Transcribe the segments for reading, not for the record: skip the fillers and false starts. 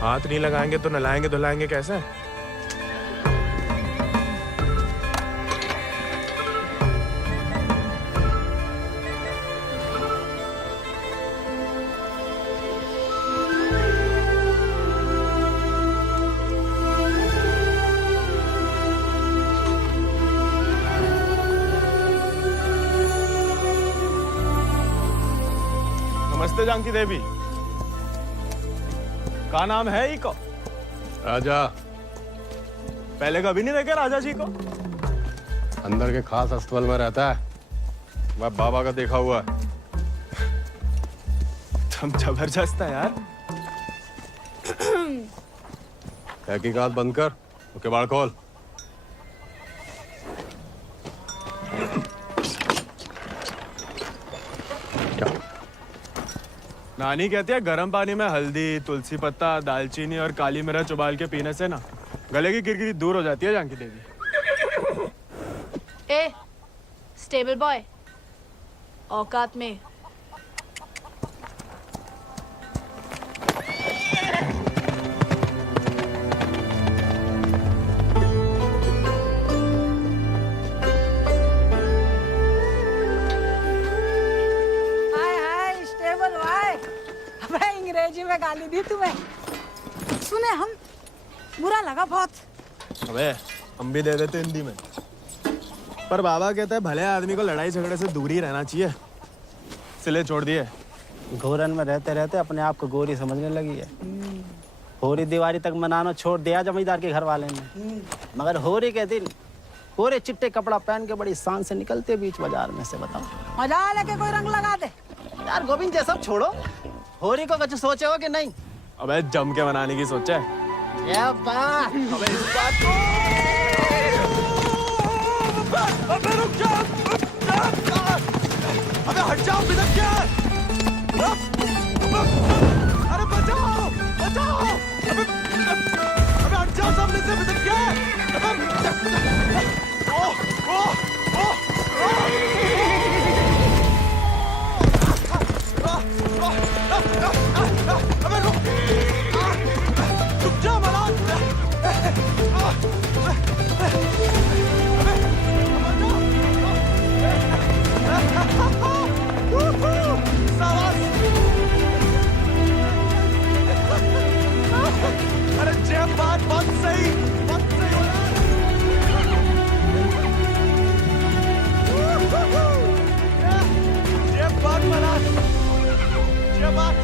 हाथ नहीं लगाएंगे तो नलाएंगे धुलाएंगे कैसे? नमस्ते जानकी देवी, का नाम है ही को? राजा। पहले कभी नहीं देखे राजा जी को? अंदर के खास अस्तबल में रहता है, मैं बाबा का देखा हुआ है। तुम जबरदस्त है यार। तहकीकात बंद कर, तो किवाड़ खोल। नानी कहती है गरम पानी में हल्दी, तुलसी पत्ता, दालचीनी और काली मिर्च उबाल के पीने से ना गले की किरकिरी दूर हो जाती है जानकी देवी। ए, स्टेबल बॉय, औकात में। अंग्रेजी में गाली दी तुम्हें, सुने हम, बुरा लगा बहुत। अबे हम भी दे देते हिंदी में, पर बाबा कहता है भले आदमी को लड़ाई झगड़े से दूर ही रहना चाहिए, इसलिए छोड़ दिए। घोरन में रहते रहते अपने आप को गोरी समझने लगी है। होरी दिवाली तक मनाना छोड़ दिया जमींदार के घर वाले ने, मगर होरी के दिन पूरे चिट्टे कपड़ा पहन के बड़ी शान से निकलते बीच बाजार में से। बताओ मजा लेके कोई रंग लगा दे। यार गोविंद ये सब छोड़ो, होरी को कुछ सोचे हो कि नहीं? अबे जम के मनाने की सोचा है। क्या बात? अबे इस बात को अबे रुक जा, अबे हट जाओ, बिदक क्या? अरे बचाओ बचाओ, अबे हट जाओ सामने से, बिदक क्या? अबे रुक जा मलान। अरे जय बात सही जय बात मलान, जय बात।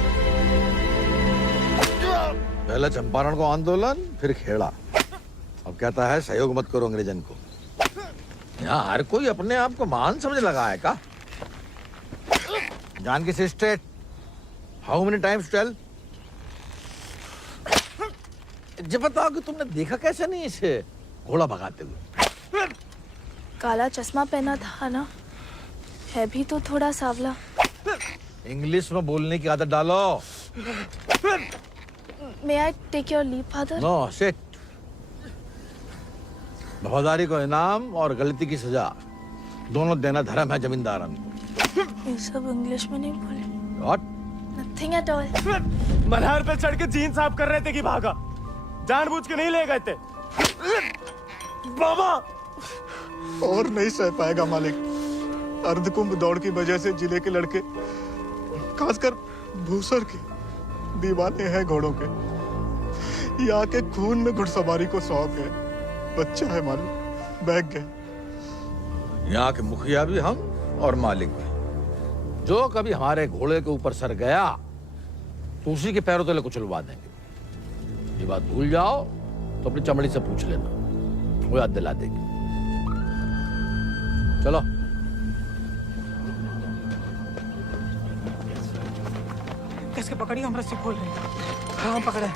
पहले चंपारण को आंदोलन, फिर खेड़ा, अब कहता है सहयोग मत करो अंग्रेजन को। यहाँ हर कोई अपने आप को महान समझ लगा है का? Janaki sister, how many times tell? जब बताओ कि तुमने देखा कैसे नहीं इसे घोड़ा भगाते हुए? काला चश्मा पहना था ना, है भी तो थोड़ा सावला। इंग्लिश में बोलने की आदत डालो। May I take your leave, father? No sit. वफादारी को इनाम और गलती की सजा दोनों देना धर्म है जमींदारन को। ये सब इंग्लिश में नहीं बोले। What? Nothing at all. Malhar पे चढ़ के जीन साफ कर रहे थे कि भागा, जानबूझ के नहीं ले गए थे। बाबा और नहीं सह पाएगा मालिक। अर्धकुंभ दौड़ की वजह से जिले के लड़के, खासकर भूसर के, दीवाने हैं घोड़ों के। यहाँ के खून में घुड़सवारी को शौक है। बच्चा है मालिक, बहक गए। यहाँ के मुखिया भी हम और मालिक भी। जो कभी हमारे घोड़े के ऊपर सर गया तो उसी के पैरों तले कुचलवा देंगे। ये बात भूल जाओ तो अपनी चमड़ी से पूछ लेना, वो याद दिला देगी। चलो। इसके पकड़िए, हम रस्सी खोल रहे हैं। हाँ पकड़े।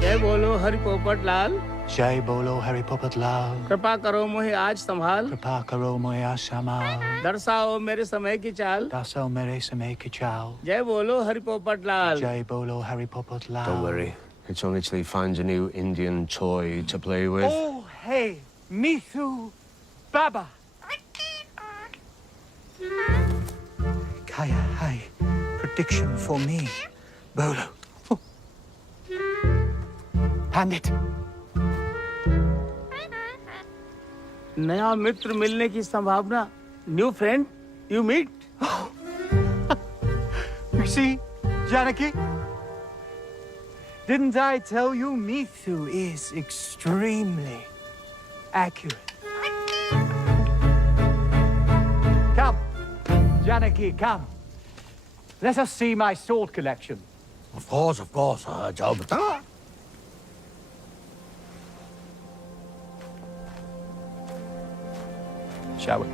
जय बोलो हरि पोपट लाल, जय बोलो हरि पोपट लाल, कृपा करो मुझे आज संभाल, कृपा करो मुझे आसमां, दर्शाओ मेरे समय की चाल। दर्शाओ मेरे समय की चाल। जय बोलो हरि पोपट लाल। जय बोलो Hari Popat Lal. Don't worry. It's only till he finds a new Indian toy to play with. Oh, hey, Mithu Baba. Kaya, hi. Prediction for me. Bolo. Oh. Hand it. नया मित्र मिलने की संभावना। New friend you meet. You see, Janaki? Didn't I tell you Mithu is extremely accurate? Come, Janaki, come. Let us see my sword collection. Of course. जाओ बता। Shall we?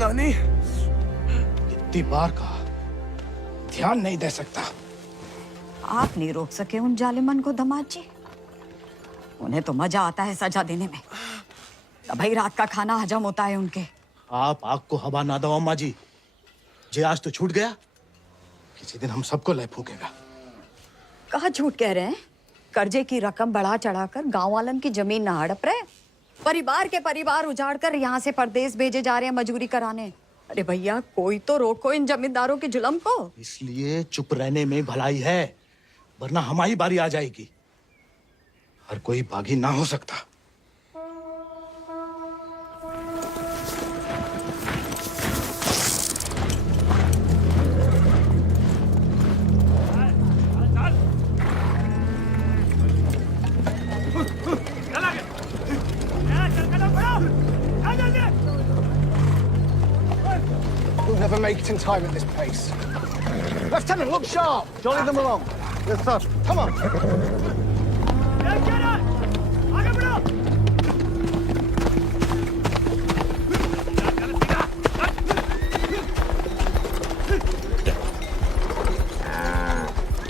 Nani? इतनी बार कहा, ध्यान नहीं दे सकता। आप नहीं रोक सके उन जालिमन को दामाद जी। उन्हें तो मजा आता है सजा देने में। तभी रात का खाना हजम होता है उनके। आप आग को हवा ना दो अम्मा जी। जे आज तो छूट गया, किसी दिन हम सबको लय फूकेगा। कहाँ झूठ कह रहे हैं? कर्जे की रकम बढ़ा चढ़ाकर गांव वालन की जमीन न हड़प रहे। परिवार के परिवार उजाड़ कर यहाँ से परदेश भेजे जा रहे हैं मजूरी कराने। अरे भैया, कोई तो रोको इन जमींदारों के जुल्म को। इसलिए चुप रहने में भलाई है, वरना हमारी बारी आ जाएगी। हर कोई बागी ना हो सकता। We'll never make it in time at this pace. Lieutenant, look sharp. Jolly them along. Yes, sir. Come on.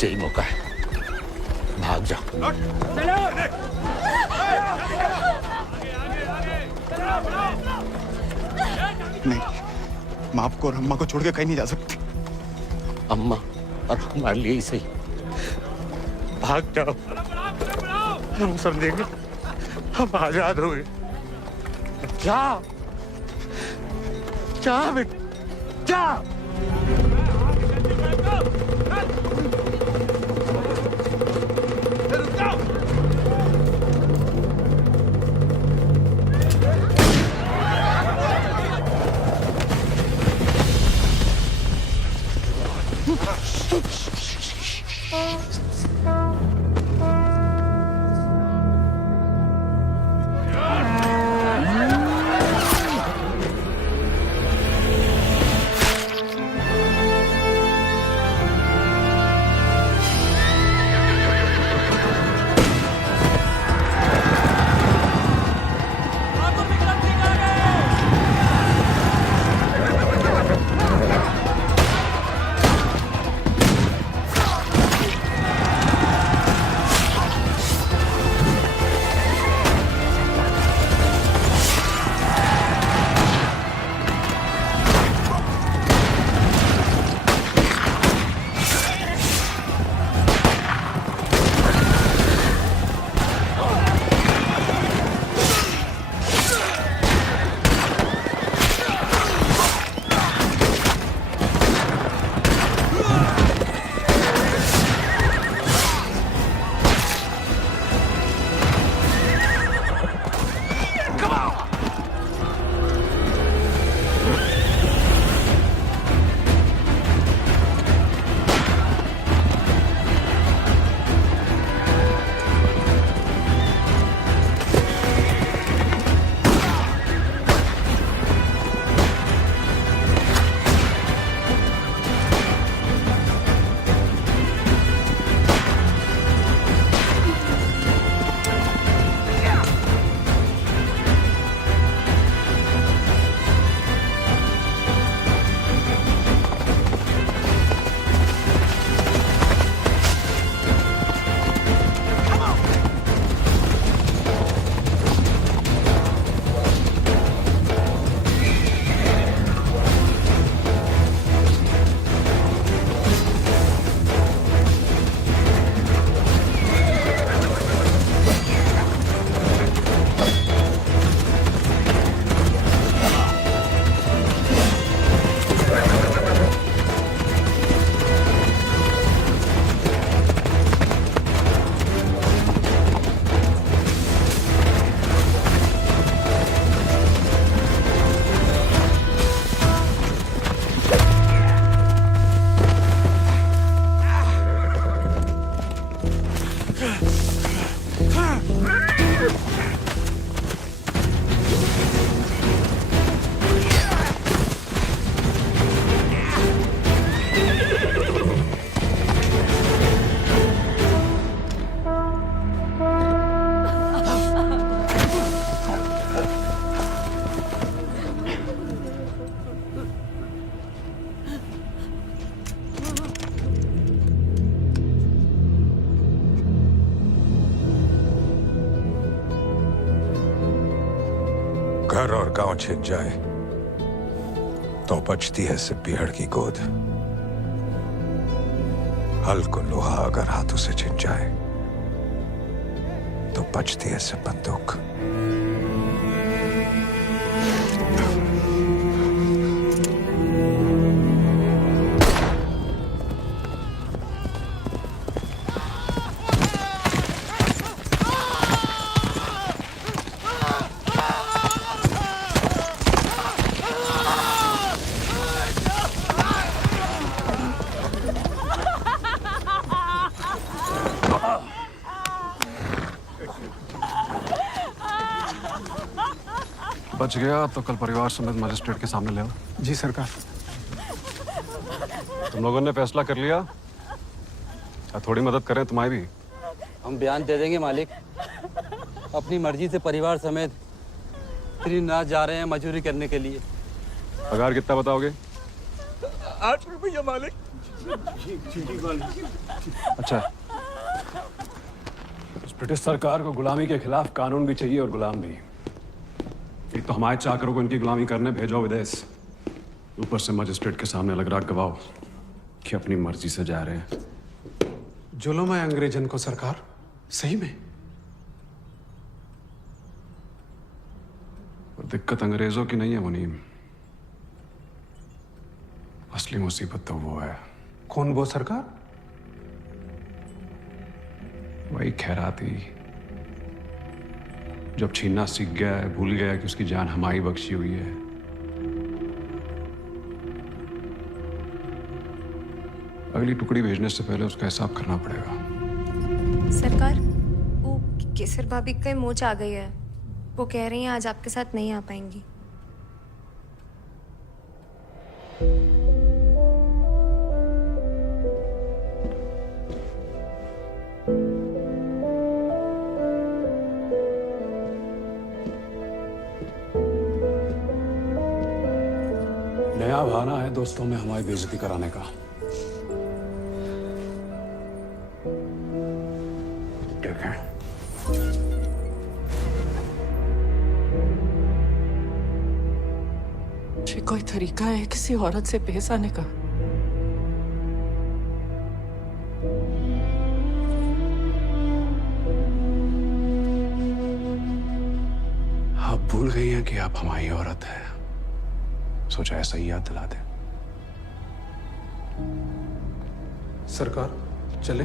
यही मौका है, भाग जा। नहीं, माँ को और अम्मा को छोड़ के कहीं नहीं जा सकती। अम्मा और हमारे लिए ही सही, भाग जाओ। हम समझेंगे, हम आजाद हो गए। जा जा बेटा, जा। घर और गांव छिन जाए तो बचती है सिर्फ पीहड़ की गोद। हल को लोहा अगर हाथों से छिन जाए तो बचती है सिर्फ बंदूक। बच गया तो कल परिवार समेत मजिस्ट्रेट के सामने ले आओ। जी सरकार। तुम लोगों ने फैसला कर लिया? या थोड़ी मदद करें तुम्हारी भी? हम बयान दे देंगे मालिक। अपनी मर्जी से परिवार समेत त्रिनाथ जा रहे हैं मजदूरी करने के लिए। पगार कितना बताओगे? 8 रुपया मालिक। अच्छा, इस ब्रिटिश सरकार को गुलामी के खिलाफ कानून भी चाहिए और गुलाम भी। एक तो हमारे चाकरों को इनकी गुलामी करने भेजो विदेश, ऊपर से मजिस्ट्रेट के सामने अलग राग गवाओ कि अपनी मर्जी से जा रहे हैं। जुल्म है अंग्रेजन को सरकार, सही में। और दिक्कत अंग्रेजों की नहीं है मुनीम, असली मुसीबत तो वो है। कौन वो सरकार? वही खैराती, जब छीनना सीख गया है, भूल गया कि उसकी जान हमारी बख्शी हुई है। अगली टुकड़ी भेजने से पहले उसका हिसाब करना पड़ेगा। सरकार, वो केसर भाभी का मोच आ गई है। वो कह रही हैं आज आपके साथ नहीं आ पाएंगी। नया बहाना है दोस्तों में हमारी बेइज्जती कराने का। ठीक है, ये कोई तरीका है किसी औरत से पेश आने का? आप भूल गई हैं कि आप हमारी औरत है। सोचा ऐसा ही याद दिला दे। सरकार चले?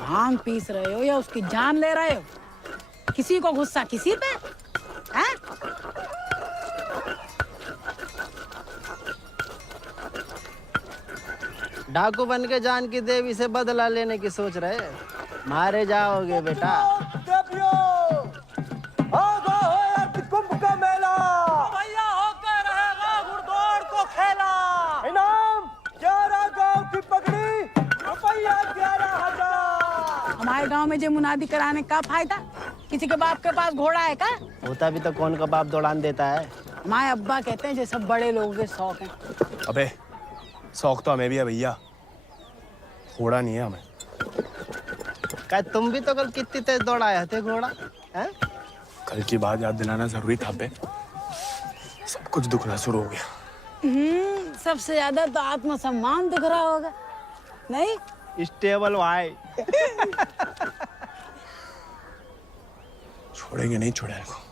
भांग पीस रहे हो या उसकी जान ले रहे हो? किसी को गुस्सा किसी पे है? डाकू बन के जान की देवी से बदला लेने की सोच रहे, मारे जाओगे बेटा। कुंभ का मेला भैया होकर रहेगा घुड़दौड़ को खेला। इनाम 11 गांव की पगड़ी, रुपया 11,000। हमारे गांव में जो मुनादी कराने का फायदा? किसी के बाप के पास घोड़ा है का? होता भी तो कौन का बाप दौड़ान देता है। हमारे अब्बा कहते हैं ये सब बड़े लोगों के शौक हैं। अबे शौक तो हमें भी है भैया, घोड़ा नहीं है हमें। क्या तुम भी तो कल कितनी तेज दौड़ाए थे घोड़ा? हैं? कल की बात याद दिलाना जरूरी था बे। सब कुछ दुखना शुरू हो गया। सबसे ज्यादा तो आत्मसम्मान दिख रहा होगा, नहीं? स्टेबल भाई। छोड़ेंगे नहीं छोड़ेंगे को।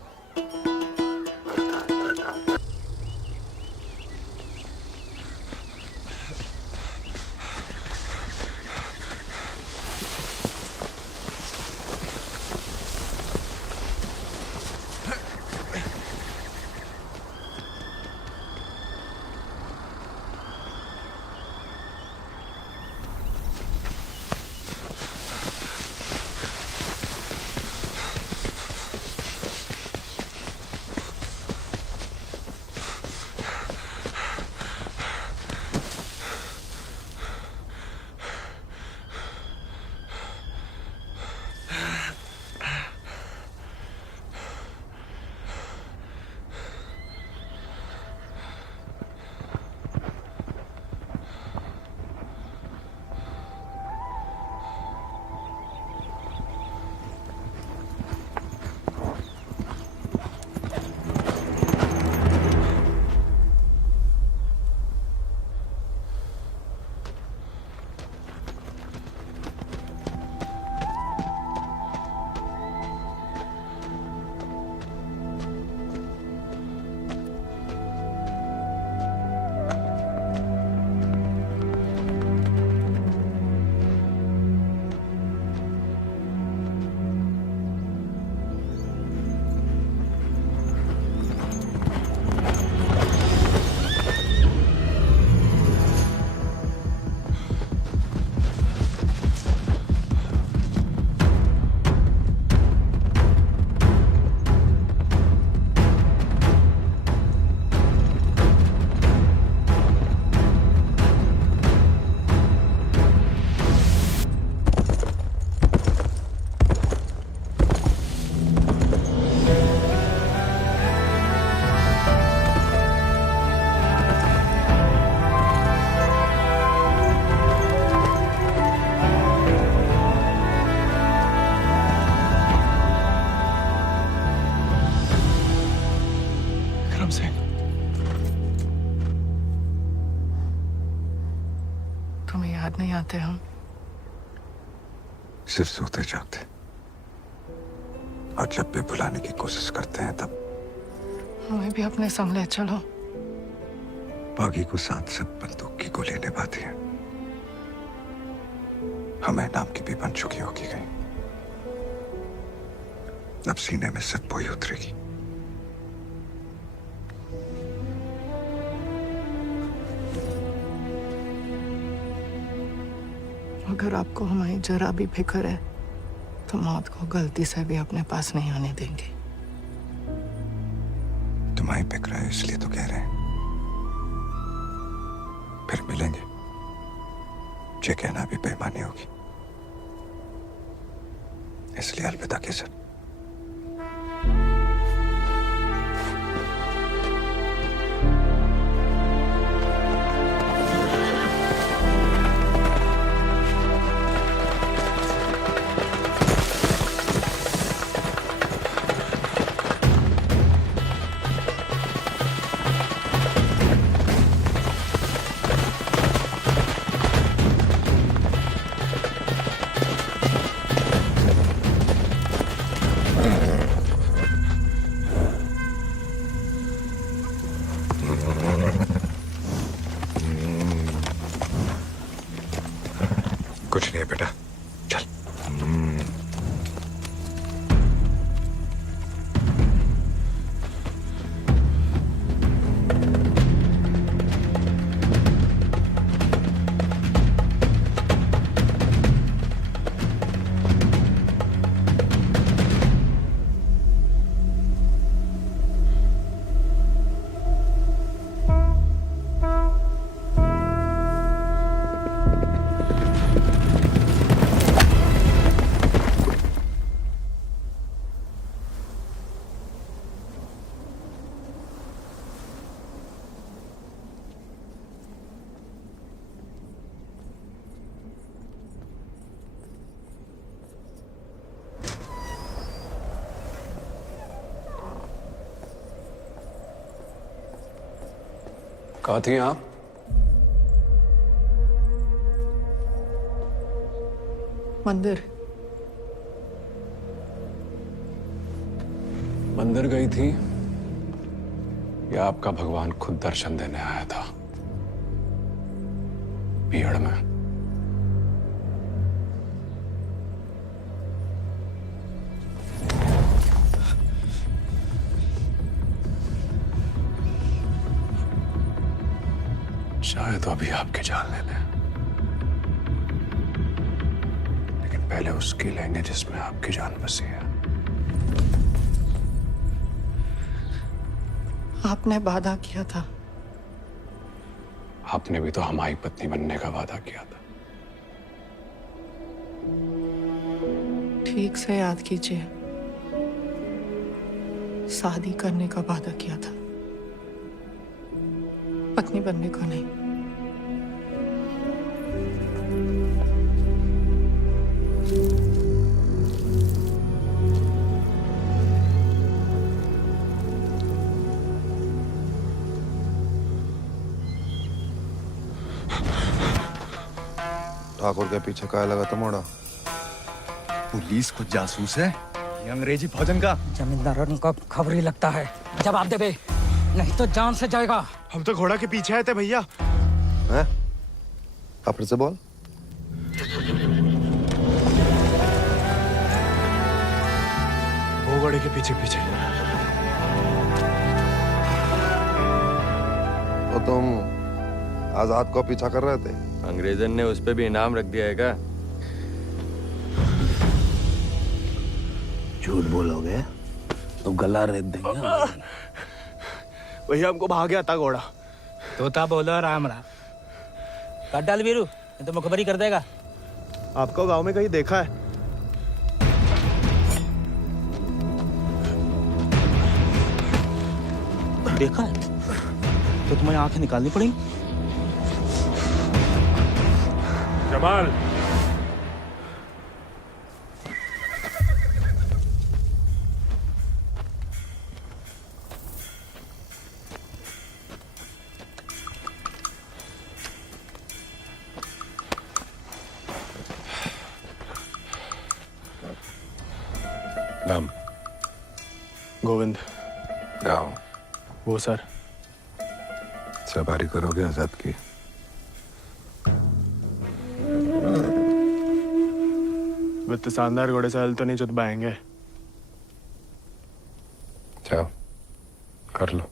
तुम्हें याद नहीं आते हम? सिर्फ सोते जागते, और जब भी बुलाने की कोशिश करते हैं तब हमें भी अपने संभले चलो। बागी को साथ सब बंदूक की गोली निभाती है, हमें नाम की भी बन चुकी होगी कहीं। अब सीने में सिर्फ वही उतरेगी। अगर आपको हमारी जरा भी फिक्र है तो मौत को गलती से भी अपने पास नहीं आने देंगे। तुम्हारी फिक्र है इसलिए तो कह रहे हैं। फिर मिलेंगे, ये कहना भी बेईमानी होगी, इसलिए अलविदा केसर। कुछ नहीं है बेटा, चल। कहाँ थी आप? मंदिर। मंदिर गई थी या आपका भगवान खुद दर्शन देने आया था भीड़ में? शायद तो अभी आपके जान ले लें, लेकिन पहले उसकी लेंगे जिसमें आपकी जान बसी है। आपने वादा किया था। आपने भी तो हमारी पत्नी बनने का वादा किया था। ठीक से याद कीजिए, शादी करने का वादा किया था, पत्नी बनने को नहीं। ठाकुर के पीछे काय लगा था मोड़ा? पुलिस खुद जासूस है, ये अंग्रेजी फौजन का। जमींदारों का खबर ही लगता है। जवाब दे बे, नहीं तो जान से जाएगा। हम तो घोड़ा के पीछे आए थे भैया। हैं? आप फिर से बोल। वो घोड़े के पीछे पीछे। तो तुम आजाद को पीछा कर रहे थे? अंग्रेजन ने उस पे भी इनाम रख दिया है क्या? झूठ बोलोगे तो गला रेत देंगे। भैया हमको भाग गया था घोड़ा। तोता बोलो राम राम। काट डाल वीरू, नहीं तो मुखबरी कर देगा। आपको गांव में कहीं देखा है? देखा है तो तुम्हें आंखें निकालनी पड़ेंगी। जमाल, नाम? गोविंद। गाँव? वो सर। सवारी करोगे आजाद की? वित्त शानदार घोड़े से हल तो नहीं चुतवाएंगे। जाओ कर लो।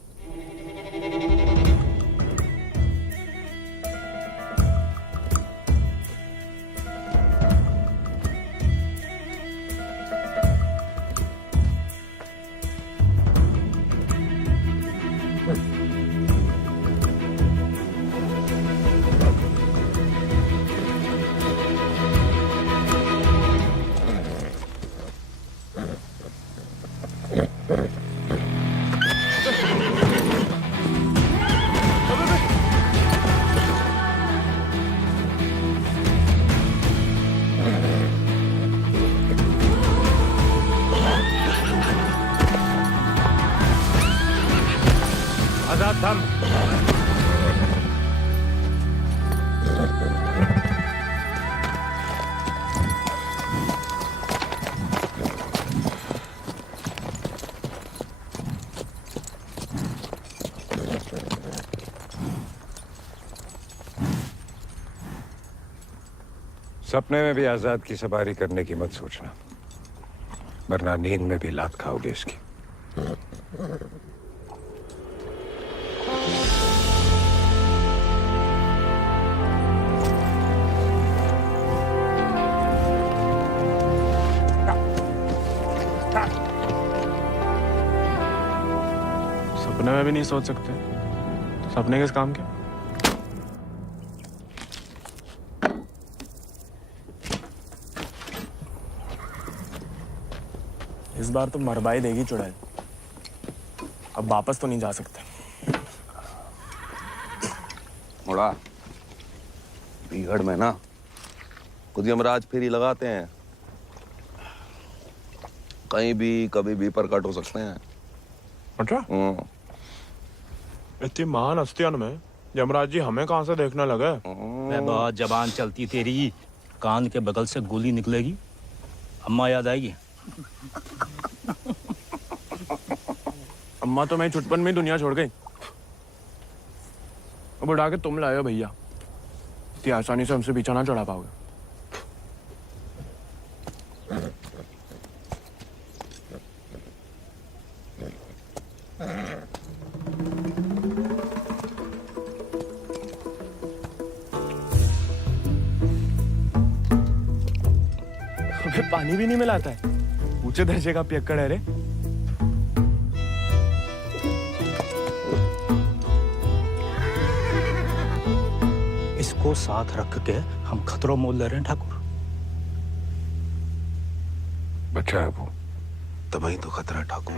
आजाद थम। सपने में भी आजाद की सवारी करने की मत सोचना, वरना नींद में भी लात खाओगे इसकी। सपने में भी नहीं सोच सकते, सपने किस काम के? इस बार तो मरवाई देगी चुड़ैल, अब वापस तो नहीं जा सकते। मुड़ा बीघड़ में ना खुद यमराज फेरी लगाते हैं, कहीं भी कभी भी प्रकट हो सकते हैं। अच्छा? इतनी महान हस्तियों में यमराज जी हमें कहाँ से देखने लगे? मैं बहुत जबान चलती तेरी, कान के बगल से गोली निकलेगी, अम्मा याद आएगी। अम्मा तो मैं छुटपन में ही दुनिया छोड़ गई, अब उड़ा के तुम लाए हो भैया, इतनी आसानी से हमसे पीछा ना चढ़ा पाओगे। हमें पानी भी नहीं मिलाता है, ऊंचे दर्जे का पियक्कड़ है रे। इसको साथ रख के हम खतरों मोल ले रहे हैं ठाकुर। बच्चा है वो, तभी तो खतरा है ठाकुर।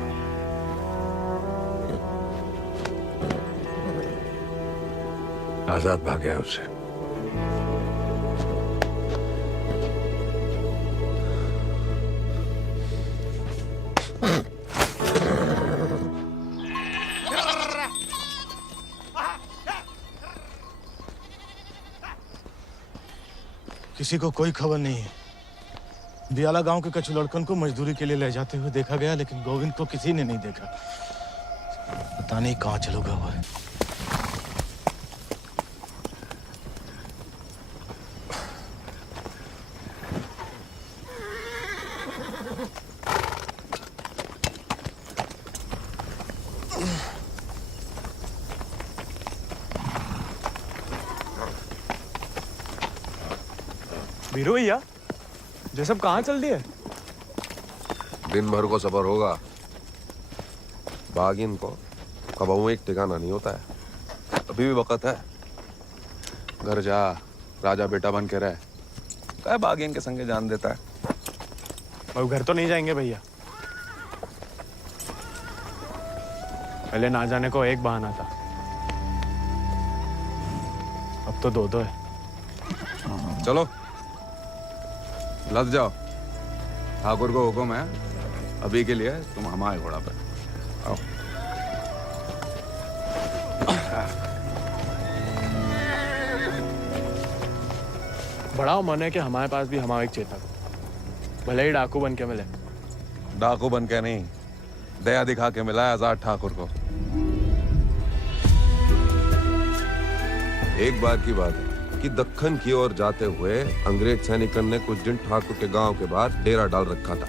आजाद भाग गया उससे। किसी को कोई खबर नहीं है। दियाला गांव के कछु लड़कन को मजदूरी के लिए ले जाते हुए देखा गया, लेकिन गोविंद को किसी ने नहीं देखा। पता नहीं कहाँ चलो गया हुआ है। वीरू भैया, ये सब कहाँ चल दिए? दिन भर को सफर होगा, बागिन को कबहू एक ठिकाना नहीं होता है। अभी भी वक्त है, घर जा, राजा बेटा बन के रह। क्या बागिन के संगे जान देता है? अब घर तो नहीं जाएंगे भैया, पहले ना जाने को एक बहाना था, अब तो दो है। चलो लद जाओ, ठाकुर को हुक्म है, अभी के लिए तुम हमारे घोड़ा पे आओ। बड़ा मन है कि हमारे पास भी हमारा एक चेतक, भले ही डाकू बन के मिले, डाकू बन के नहीं, दया दिखा के मिला है आजाद ठाकुर को। एक बार की बात है कि दक्कन की ओर जाते हुए अंग्रेज सैनिकों ने कुछ दिन ठाकुर के गांव के बाहर डेरा डाल रखा था।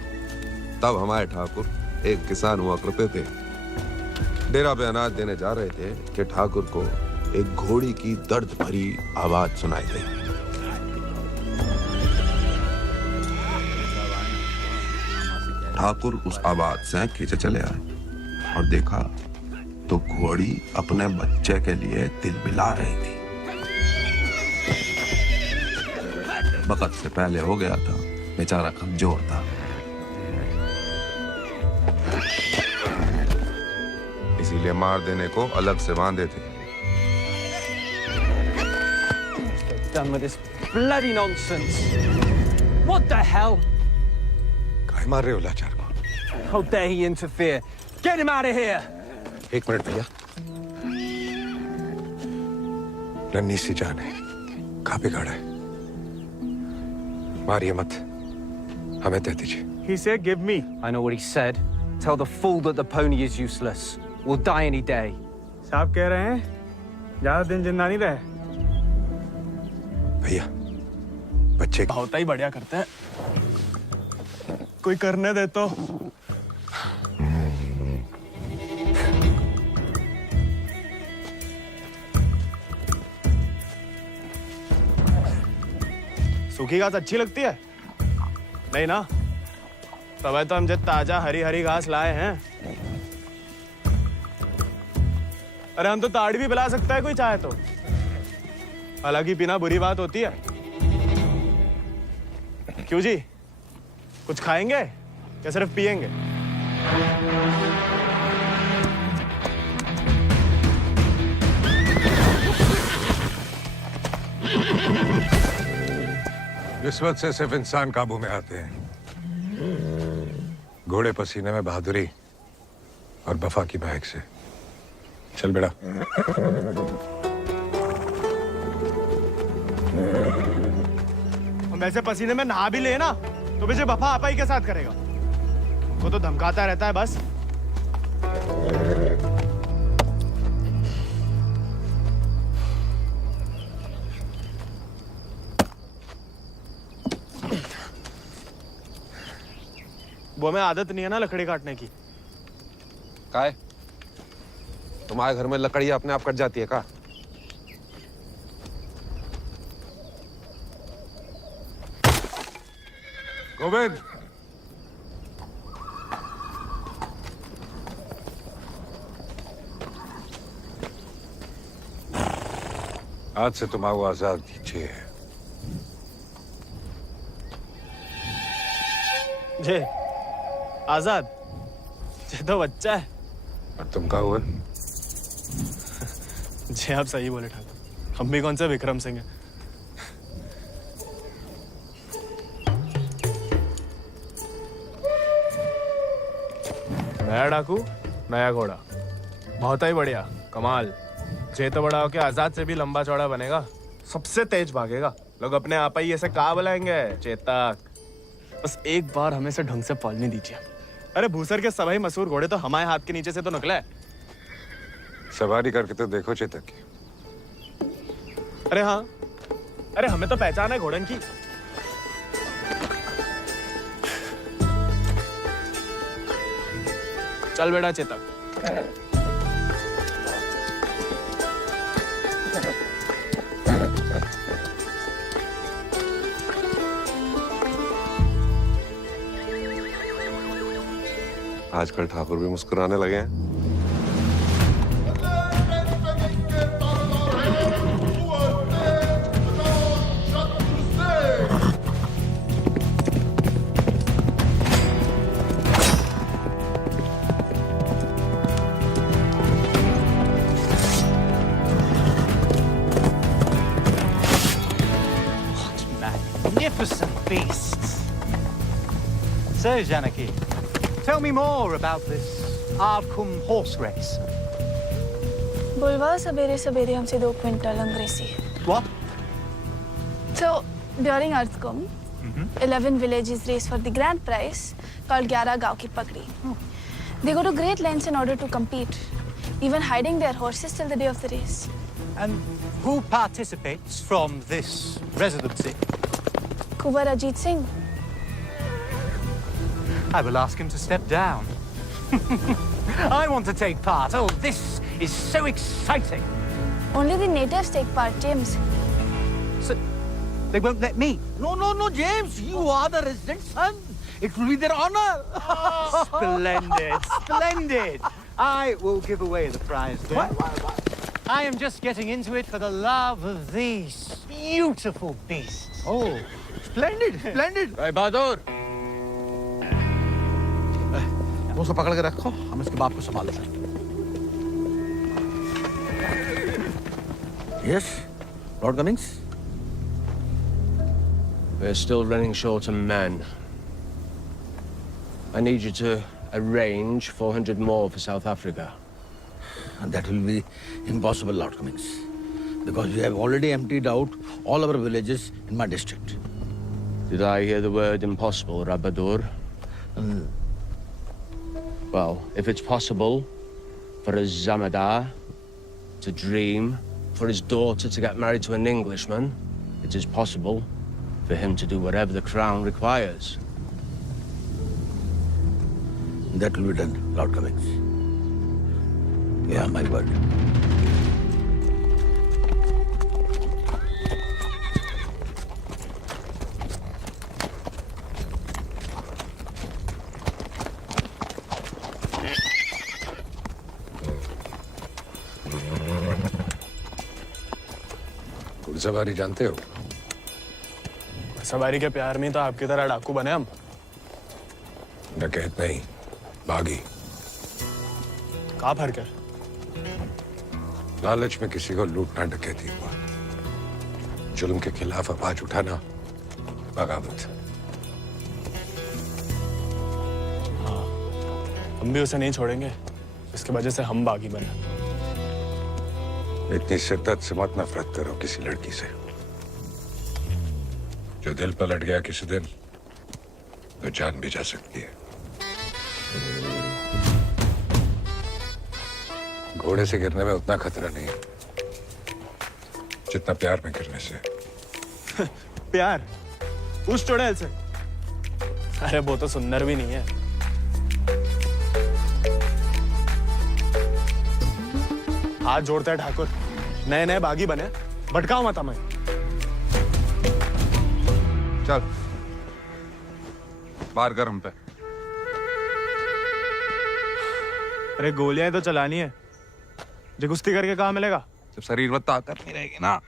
तब हमारे ठाकुर एक किसान हुआ करते थे। डेरा पे अनाज देने जा रहे थे कि ठाकुर को एक घोड़ी की दर्द भरी आवाज सुनाई दी। ठाकुर उस आवाज से खींचे चले आए और देखा तो घोड़ी अपने बच्चे के लिए तिलबिला रही थी। वक्त से पहले हो गया था, बेचारा कमजोर था। इसीलिए मार देने को अलग से बांधे थे। Done with this bloody nonsense. What the hell? काय मार रहे हो लाचार को? How dare he interfere? Get him out of here! एक मिनट भैया। नन्ही सी जान है, कहाँ बिगाड़ा है? मारिए मत, हमें दे दीजिए। He said, "Give me." I know what he said. Tell the fool that the pony is useless. We'll die any day. साहब कह रहे हैं ज्यादा दिन जिंदा नहीं रहे। भैया, बच्चे बहुत ही बढ़िया करते हैं। कोई करने दे तो। सूखी घास अच्छी लगती है? नहीं ना? तब तो हम जब ताजा हरी हरी घास लाए हैं। अरे हम तो ताड़ी भी पिला सकता है कोई चाहे तो। हालांकि पीना बुरी बात होती है। क्यों जी? कुछ खाएंगे या सिर्फ पिएंगे? रिश्वत से सिर्फ इंसान काबू में आते हैं। घोड़े पसीने में बहादुरी और वफा की महक से। चल बेटा। हम ऐसे पसीने में नहा भी ले ना तो मुझे वफा आपा ही के साथ करेगा। वो तो धमकाता रहता है बस। वो हमें आदत नहीं है ना लकड़ी काटने की। काय? तुम्हारे घर में लकड़ी अपने आप कट जाती है का? गोविंद, आज से तुम आओ आजाद कीजिए। जे आजाद, जे तो बच्चा है। और तुम कहा हुआ? जी आप सही बोले ठाकुर। हम भी कौन से विक्रम सिंह हैं। नया डाकू, नया घोड़ा, बहुत ही बढ़िया, कमाल। जे तो बड़ा होके आजाद से भी लंबा चौड़ा बनेगा, सबसे तेज भागेगा। लोग अपने आप ही ऐसे कहा बुलाएंगे, चेतक। बस एक बार हमें से ढंग से पालने दीजिए। अरे भूसर के सभी मशहूर घोड़े तो हमारे हाथ के नीचे से तो निकले। सवारी करके तो देखो चेतक की। अरे हाँ, अरे हमें तो पहचान है घोड़न की। चल बेटा चेतक। आजकल ठाकुर भी मुस्कुराने लगे हैं। Magnificent beasts. So, Janaki, tell me more about this Ardcumbe horse race. बुलवा सवेरे सवेरे हमसे 2 क्विंटल अंग्रेजी। What? So, during Ardcumbe, 11 villages race for the grand prize called 11 Gaon Ki Pagdi. They go to great lengths in order to compete, even hiding their horses till the day of the race. And who participates from this residency? Kuwar Ajit Singh. I will ask him to step down. I want to take part. Oh, this is so exciting. Only the natives take part, James. So, they won't let me? No, James. You are the resident son. It will be their honor. Splendid, splendid. I will give away the prize then. I am just getting into it for the love of these beautiful beasts. Oh, splendid, splendid. भाई बहादुर वो सब पकड़ के रखो, हम इसके बाप को संभाल लेंगे। Yes, Lord Cummings. We're still running short on men. I need you to arrange 400 more for South Africa. And that will be impossible, Lord Cummings, because we have already emptied out all our villages in my district. Did I hear the word impossible, Rabadur? Well, if it's possible for a Zamadar to dream, for his daughter to get married to an Englishman, it is possible for him to do whatever the crown requires. That will be done, Lord Cummings. Yeah, my word. घुड़सवारी जानते हो? सवारी के प्यार में तो आपकी तरह डाकू बने हम। डकैत नहीं, बागी। क्या फर्क है? लालच में किसी को लूटना डकैती हुआ। जुल्म के खिलाफ आवाज उठाना बगावत। हाँ, हम भी उसे नहीं छोड़ेंगे, इसके वजह से हम बागी बने। इतनी शिद्दत से मत नफरत करो किसी लड़की से। जो दिल पलट गया किसी दिन, तो जान भी जा सकती है। घोड़े से गिरने में उतना खतरा नहीं है जितना प्यार में गिरने से। प्यार? उस चुड़ैल से? अरे वो तो सुंदर भी नहीं है। हाथ जोड़ते हैं ठाकुर, नए नए बागी बने, भटकाओ मत हमें। चल बाहर कर हम पे। अरे गोलियां तो चलानी है, जो कुश्ती करके कहाँ मिलेगा? जब शरीर में ताकत नहीं रहेगी ना,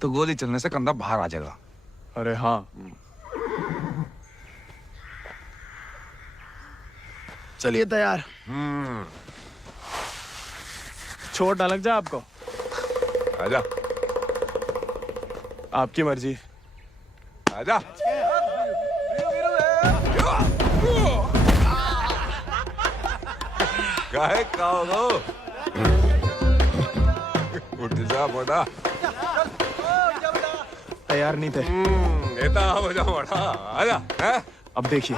तो गोली चलने से कंधा बाहर आ जाएगा। अरे हाँ, चलिए तैयार। चोट ना लग जाए आपको। आजा। आपकी मर्जी। आजा। काहे खाओ? उठ जा बड़ा। तैयार नहीं थे। नेता हो जा बड़ा। आजा। हैं? अब देखिए।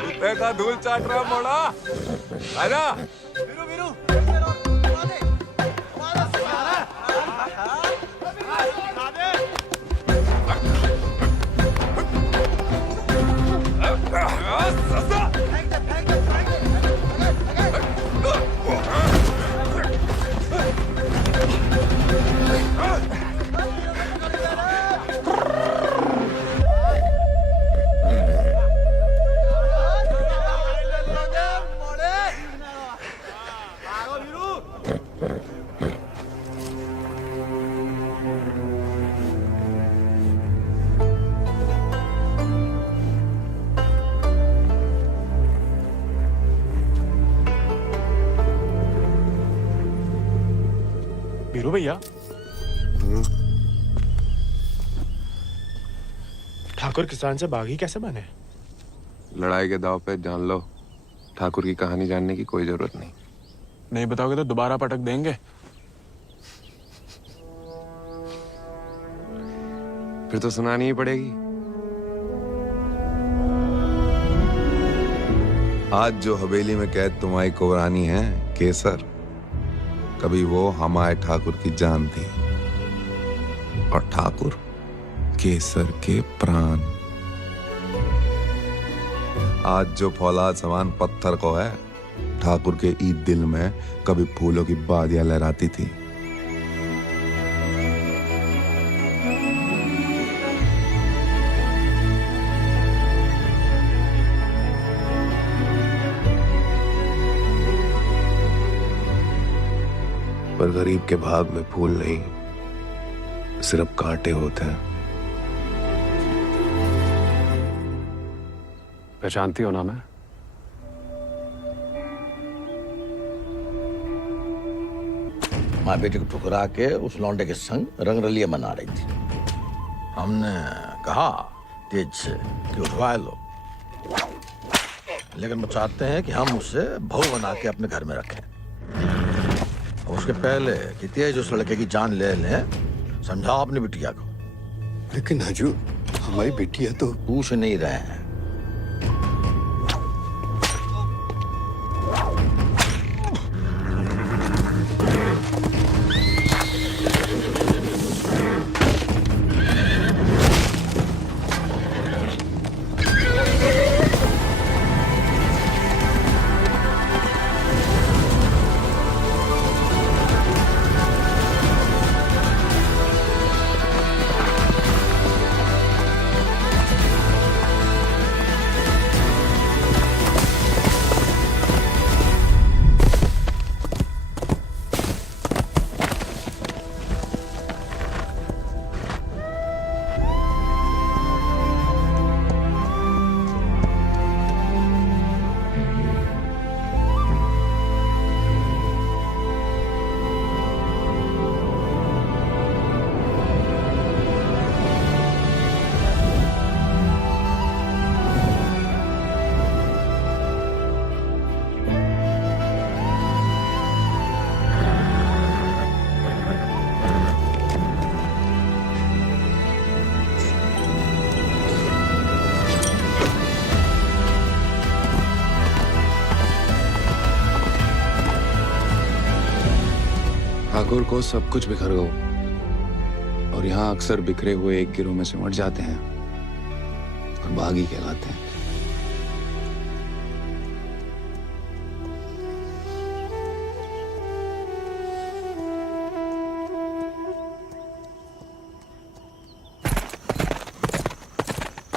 कुत्ते का धूल चाट रहा मोड़ा। आजा। बीरू भैया, ठाकुर किसान से बागी कैसे बने? लड़ाई के दाव पे जान लो ठाकुर की कहानी जानने की कोई जरूरत नहीं। नहीं बताओगे तो दोबारा पटक देंगे। फिर तो सुनानी ही पड़ेगी। आज जो हवेली में कैद तुम्हारी कोबरानी है केसर, कभी वो हमारे ठाकुर की जान थी और ठाकुर केसर के प्राण। आज जो फौलाद समान पत्थर को है, ठाकुर के ईद दिल में कभी फूलों की बादियां लहराती थी। पर गरीब के भाग में फूल नहीं, सिर्फ कांटे होते हैं। पहचानती हो ना मैं? माँ बेटे को ठुकरा के उस लौंडे के संग रंगरलिया मना रही थी। हमने कहा तेज से कि उठवा लो, लेकिन वो चाहते हैं कि हम उसे बहू बना के अपने घर में रखें। उसके पहले कि तेज उस लड़के की जान ले लें, समझाओ अपनी बिटिया को। लेकिन हजूर, हमारी बिटिया तो पूछ नहीं रहे हैं। ठाकुर को सब कुछ बिखर गो और यहाँ अक्सर बिखरे हुए एक गिरोह में सिमट जाते हैं और बागी कहलाते हैं।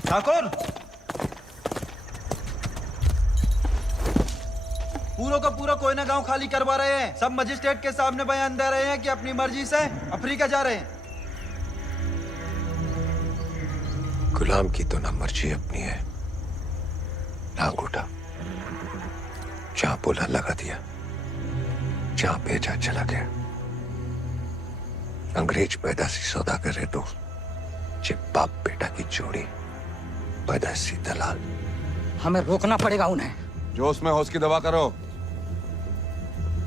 ठाकुर, पूरा का पूरा कोयना गांव खाली करवा रहे हैं। सब मजिस्ट्रेट के सामने बयान दे रहे हैं कि अपनी मर्जी से अफ्रीका जा रहे हैं। गुलाम की तो ना मर्जी अपनी है ना अंगूठा। जहां बोला लगा दिया, जहां भेजा चला गया। अंग्रेज पैदाशी सौदा कर रहे तो बाप बेटा की जोड़ी पैदाशी दलाल। हमें रोकना पड़ेगा उन्हें। जोश में होश की दवा करो।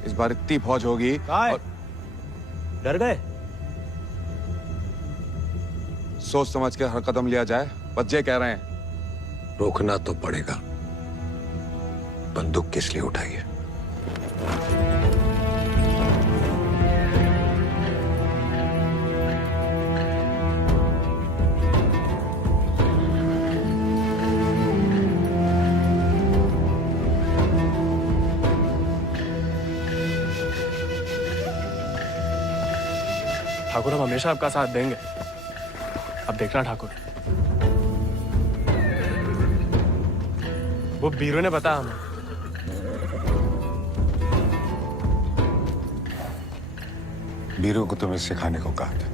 इस बार इतनी फौज होगी और... डर गए? सोच समझ के हर कदम लिया जाए। बच्चे कह रहे हैं। रोकना तो पड़ेगा। बंदूक किस लिए उठाई है? ठाकुर, हम हमेशा आपका साथ देंगे। अब देखना ठाकुर, वो बीरू ने बताया हमें। बीरू को तुम्हें सिखाने को कहा था,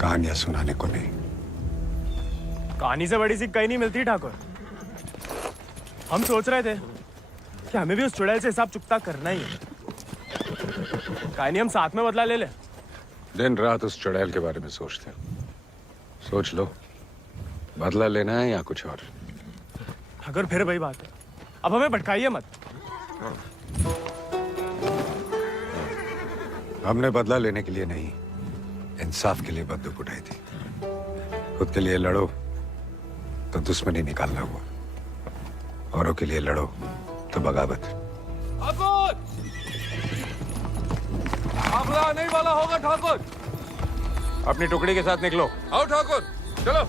कहानियां सुनाने को नहीं। कहानी से बड़ी सी कहीं नहीं मिलती ठाकुर। हम सोच रहे थे कि हमें भी उस चुड़ैल से हिसाब चुकता करना ही है। कहानी हम साथ में बदला ले ले। दिन रात उस चुड़ैल के बारे में सोचते हैं। सोच लो, बदला लेना है या कुछ और। अगर फिर वही बात है, अब हमें भटकाइए मत। हमने बदला लेने के लिए नहीं, इंसाफ के लिए बंदूक उठाई थी। खुद के लिए लड़ो तो दुश्मनी निकालना हुआ, औरों के लिए लड़ो तो बगावत। आपका आने वाला होगा ठाकुर। अपनी टुकड़ी के साथ निकलो। आओ ठाकुर, चलो।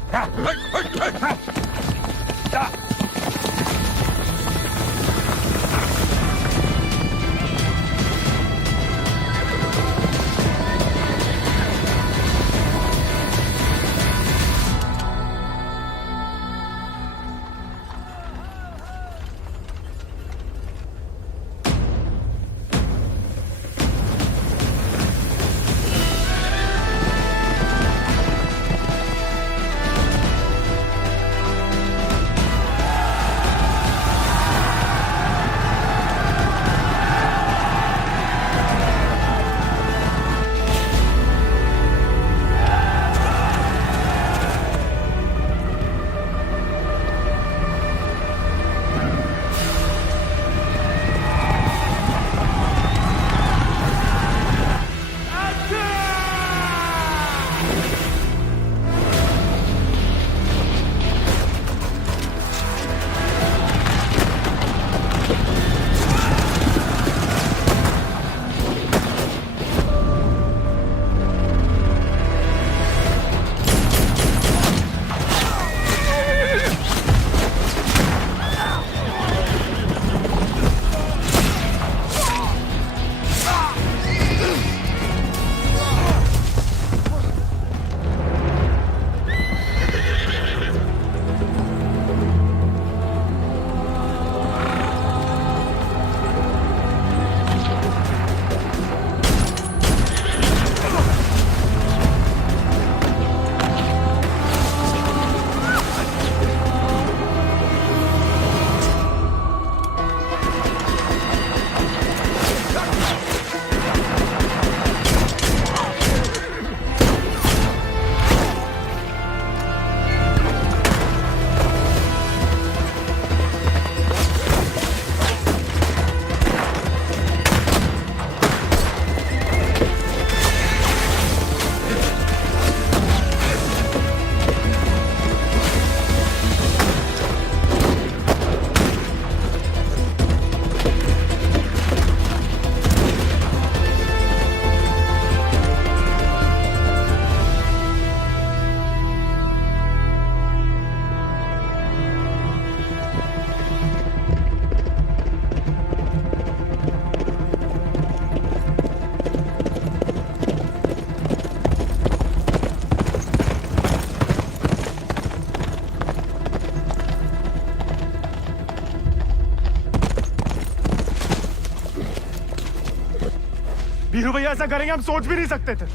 बीरू भैया ऐसा करेंगे हम सोच भी नहीं सकते थे।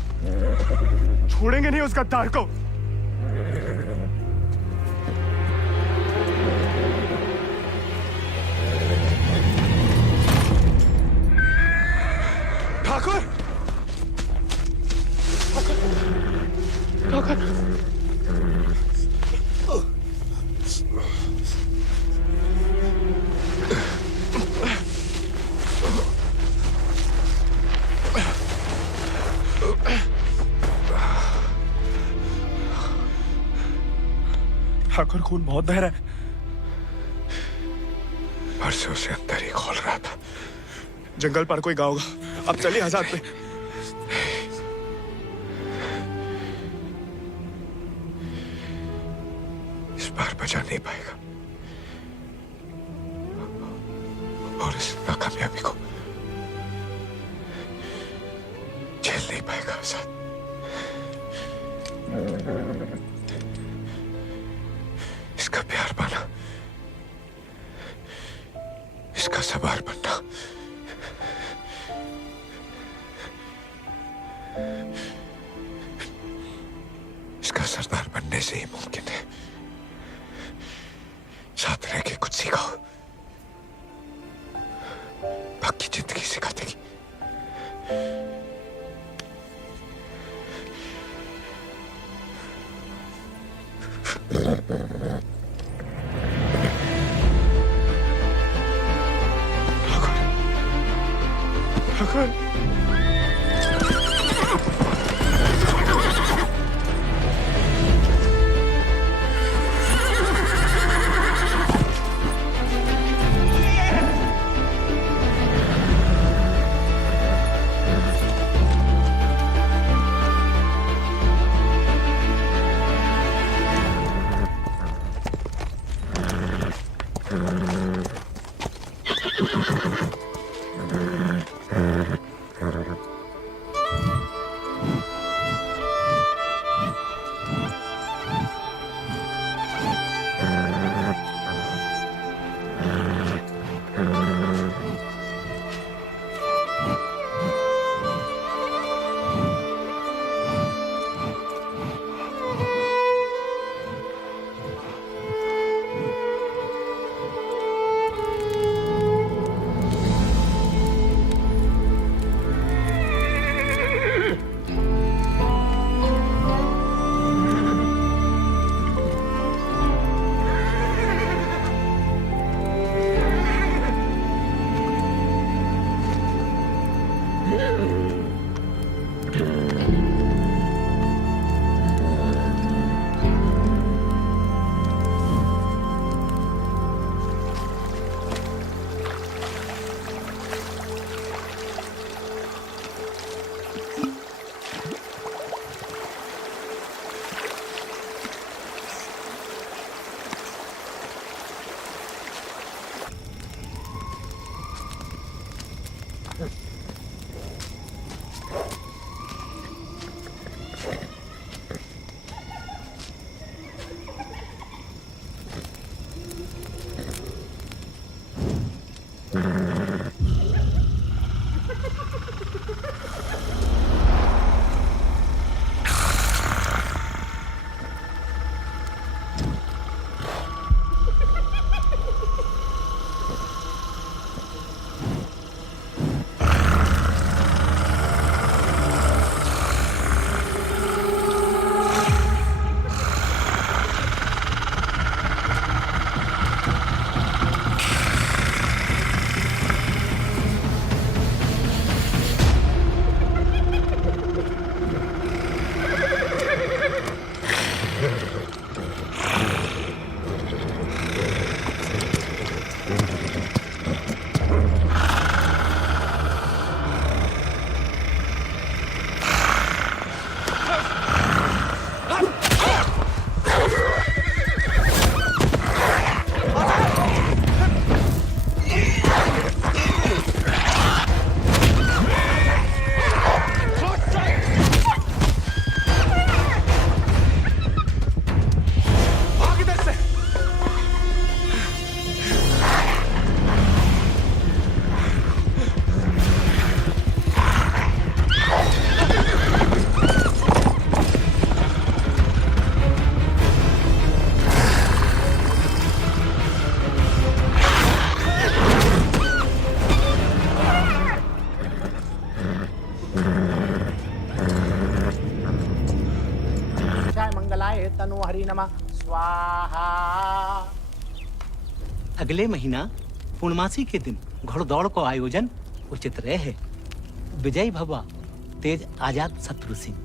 छोड़ेंगे नहीं उस गद्दार को। ठाकुर, ठाकुर, ठाकुर खून बहुत बह रहा है। परसों से अंदर ही खोल रहा था। जंगल पर कोई गाँव होगा। अब चलिए आजाद पे। इस बार बचा नहीं पाएगा और इस नाकामयाबी को झेल नहीं पाएगा आजाद। इसका प्यार पाना, इसका सवार बनना, इसका सरदार बनने से ही मुमकिन है। साथ रह के कुछ सिखाओ, बाकी जिंदगी सिखा देगी। तनु हरि नमः स्वाहा। अगले महीना पूर्णमासी के दिन घोड़दौड़ को आयोजन उचित रहे। विजय भवा तेज आजाद शत्रु सिंह।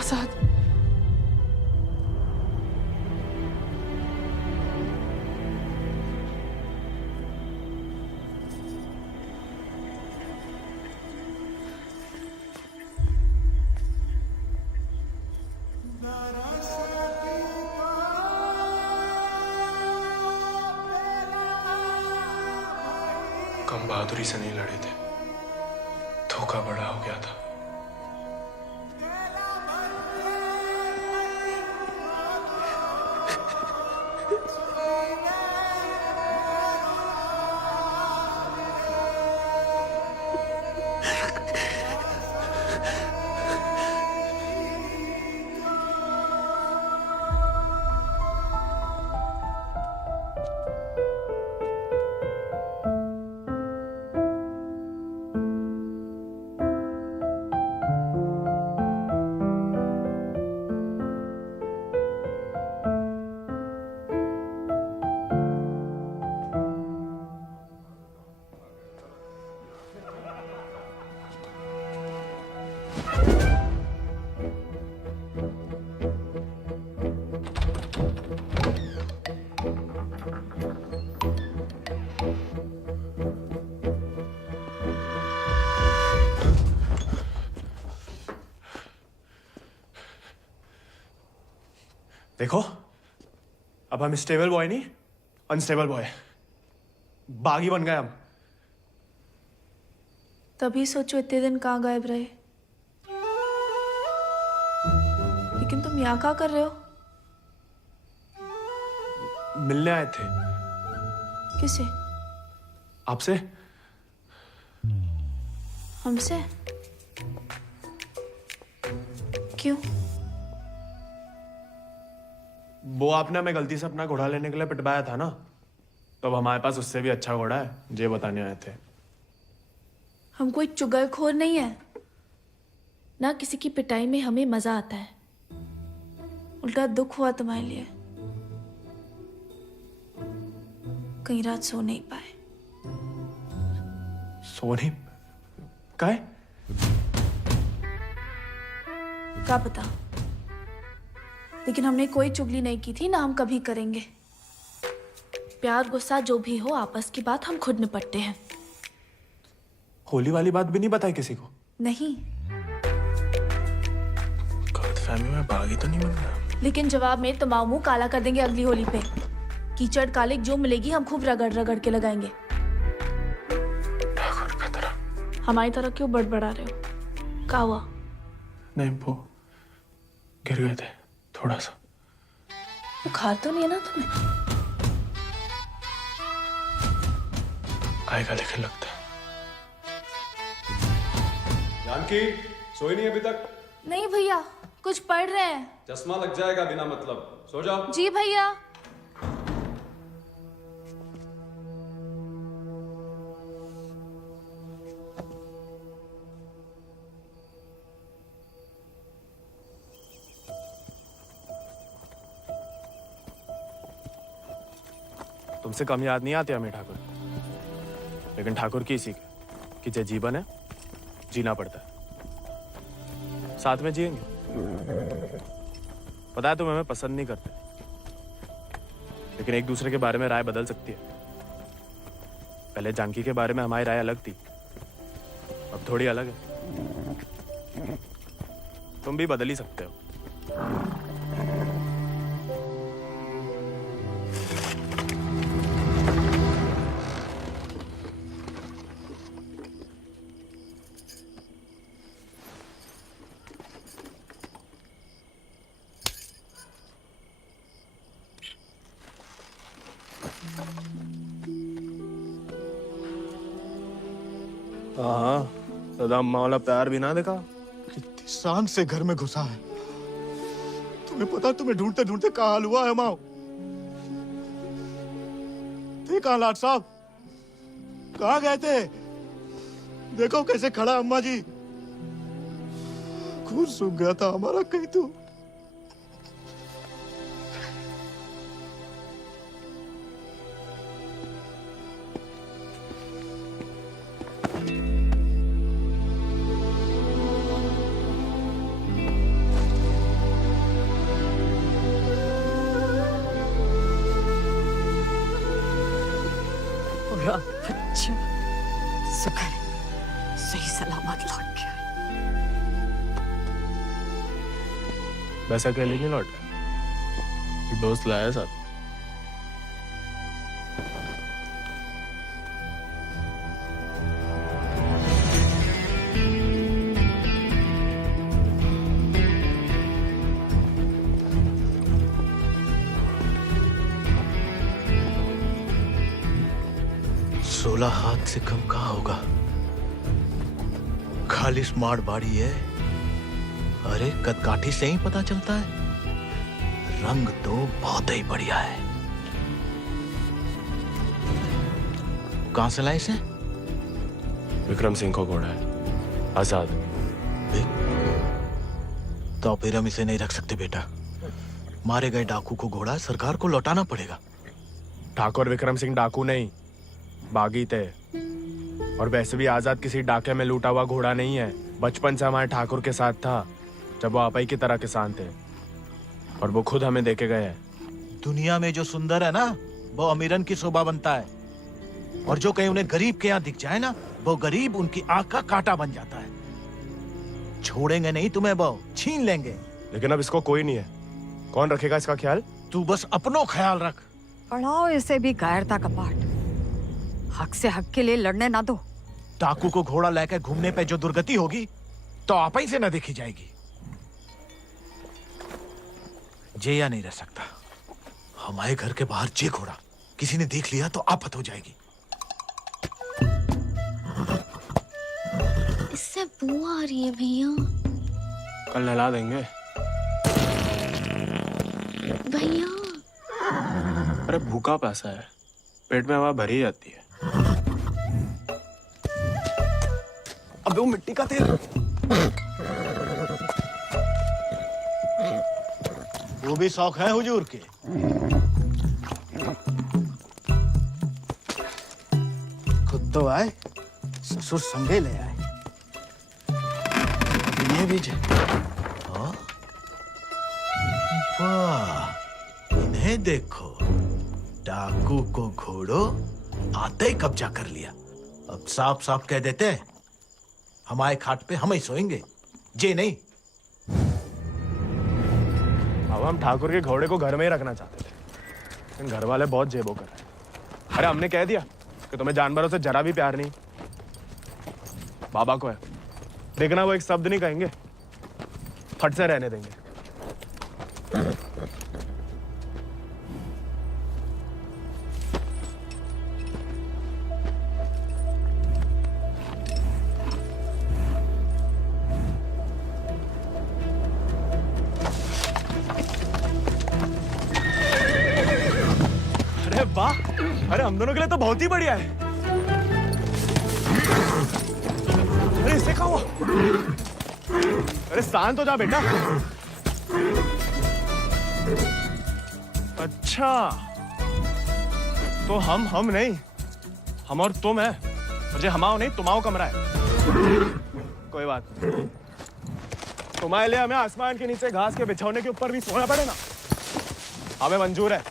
आजाद, बहादुरी से नहीं लड़े थे, धोखा बड़ा हो गया था। देखो, अब हम स्टेबल बॉय नहीं, अनस्टेबल बॉय, बागी बन गए हम। तभी सोचो इतने दिन कहाँ गायब रहे। लेकिन तुम यहाँ क्या कर रहे हो? मिलने आए थे। किसे? आपसे। हमसे? क्यों? वो आपने हमें गलती से अपना घोड़ा लेने के लिए पिटवाया था ना, तो अब हमारे पास उससे भी अच्छा घोड़ा है, ये बताने आए थे। हम कोई चुगलखोर नहीं है ना, किसी की पिटाई में हमें मजा आता है। उल्टा दुख हुआ तुम्हारे लिए, कई रात सो नहीं पाए। सो नहीं काहे? क्या पता, लेकिन हमने कोई चुगली नहीं की थी, ना हम कभी करेंगे। प्यार गुस्सा जो भी हो, आपस की बात हम खुद निपटते हैं। होली वाली बात भी नहीं बताई किसी को? नहीं। गलतफहमी में बागी तो नहीं बन गया? लेकिन जवाब में तुम्हारा मुंह काला कर देंगे अगली होली पे। कीचड़ कालिक जो मिलेगी हम खूब रगड़ रगड़ के लगाएंगे। हमारी तरह क्यों बड़बड़ा रहे हो? क्या हुआ? नहीं, वो गिर गए थे थोड़ा सा। बुखार तो नहीं है ना तुम्हें? आएगा लेकिन लगता है। जानकी सोई नहीं अभी तक? नहीं भैया, कुछ पढ़ रहे हैं। चश्मा लग जाएगा बिना मतलब, सो जाओ। जी भैया। तुमसे कम याद नहीं आती हमें ठाकुर, लेकिन ठाकुर की सीख है कि जो जीवन है जीना पड़ता है, साथ में जिएंगे। पता है तुम हमें पसंद नहीं करते, लेकिन एक दूसरे के बारे में राय बदल सकती है। पहले जानकी के बारे में हमारी राय अलग थी, अब थोड़ी अलग है। तुम भी बदल ही सकते हो। हाँ, दादा अम्मा वाला प्यार भी ना देखा। कितनी शान से घर में घुसा है। तुम्हें पता, तुम्हें ढूंढते ढूंढते कहाँ हाल हुआ है माओ। थे कहाँ लाट साहब? कहाँ गए थे? देखो कैसे खड़ा अम्मा जी। खून सूख गया था हमारा कहीं तो। अच्छा, शुक्र है सही सलामत लौट गया। वैसा अकेले नहीं लौटा, एक दोस्त लाया साथ। गोला हाथ से कम कहाँ होगा? खाली स्मार्ट बाड़ी है। अरे कदकाठी से ही पता चलता है। रंग तो बहुत ही बढ़िया है। कहां से लाए इसे? विक्रम सिंह को घोड़ा है, आजाद। तो फिर हम इसे नहीं रख सकते बेटा। मारे गए डाकू को घोड़ा सरकार को लौटाना पड़ेगा। ठाकुर विक्रम सिंह डाकू नहीं, बागी थे। और वैसे भी आजाद किसी डाके में लूटा हुआ घोड़ा नहीं है। बचपन से हमारे ठाकुर के साथ था, जब वो आपई की तरह किसान थे। और वो खुद हमें देके गए हैं। दुनिया में जो सुंदर है ना, वो अमीरन की शोभा बनता है। और जो कहीं उन्हें गरीब के यहाँ दिख जाए ना, वो गरीब उनकी आंख का कांटा बन जाता है। छोड़ेंगे नहीं तुम्हें, वो छीन लेंगे। लेकिन अब इसको कोई नहीं है, कौन रखेगा इसका ख्याल? तू बस अपनो ख्याल रख। पढ़ाओ इसे भी कायरता का पाठ। हक से हक के लिए लड़ने ना दो। डाकू को घोड़ा लेकर घूमने पे जो दुर्गति होगी तो आप ही से न देखी जाएगी। जेया नहीं रह सकता। हमारे घर के बाहर जे घोड़ा किसी ने देख लिया तो आफत हो जाएगी। इससे बू आ रही है भैया। कल नहला देंगे भैया। अरे भूखा पैसा है, पेट में हवा भरी जाती है। अबे वो मिट्टी का तेल। वो भी शौक है हुजूर के। खुद तो आए, ससुर संगे ले आए। ये भी वाह, इन्हें देखो। डाकू को घोड़ो आते ही कब्जा कर लिया। अब साफ साफ कह देते हैं, हमारे खाट पे हम ही सोएंगे, जे नहीं। अब हम ठाकुर के घोड़े को घर में ही रखना चाहते थे, लेकिन घर वाले बहुत जेबो कर रहे हैं। अरे हमने कह दिया कि तुम्हें जानवरों से जरा भी प्यार नहीं। बाबा को है, देखना वो एक शब्द नहीं कहेंगे, फट से रहने देंगे। अरे वाह, अरे हम दोनों के लिए तो बहुत ही बढ़िया है। अरे इसे क्या हुआ? अरे शांत हो जा बेटा। अच्छा, तो हम नहीं, हम और तुम है। मुझे हमाओ नहीं, तुम्हाओ कमरा है। कोई बात नहीं। तुम्हारे लिए हमें आसमान के नीचे घास के बिछौने के ऊपर भी सोना पड़े ना, हमें मंजूर है।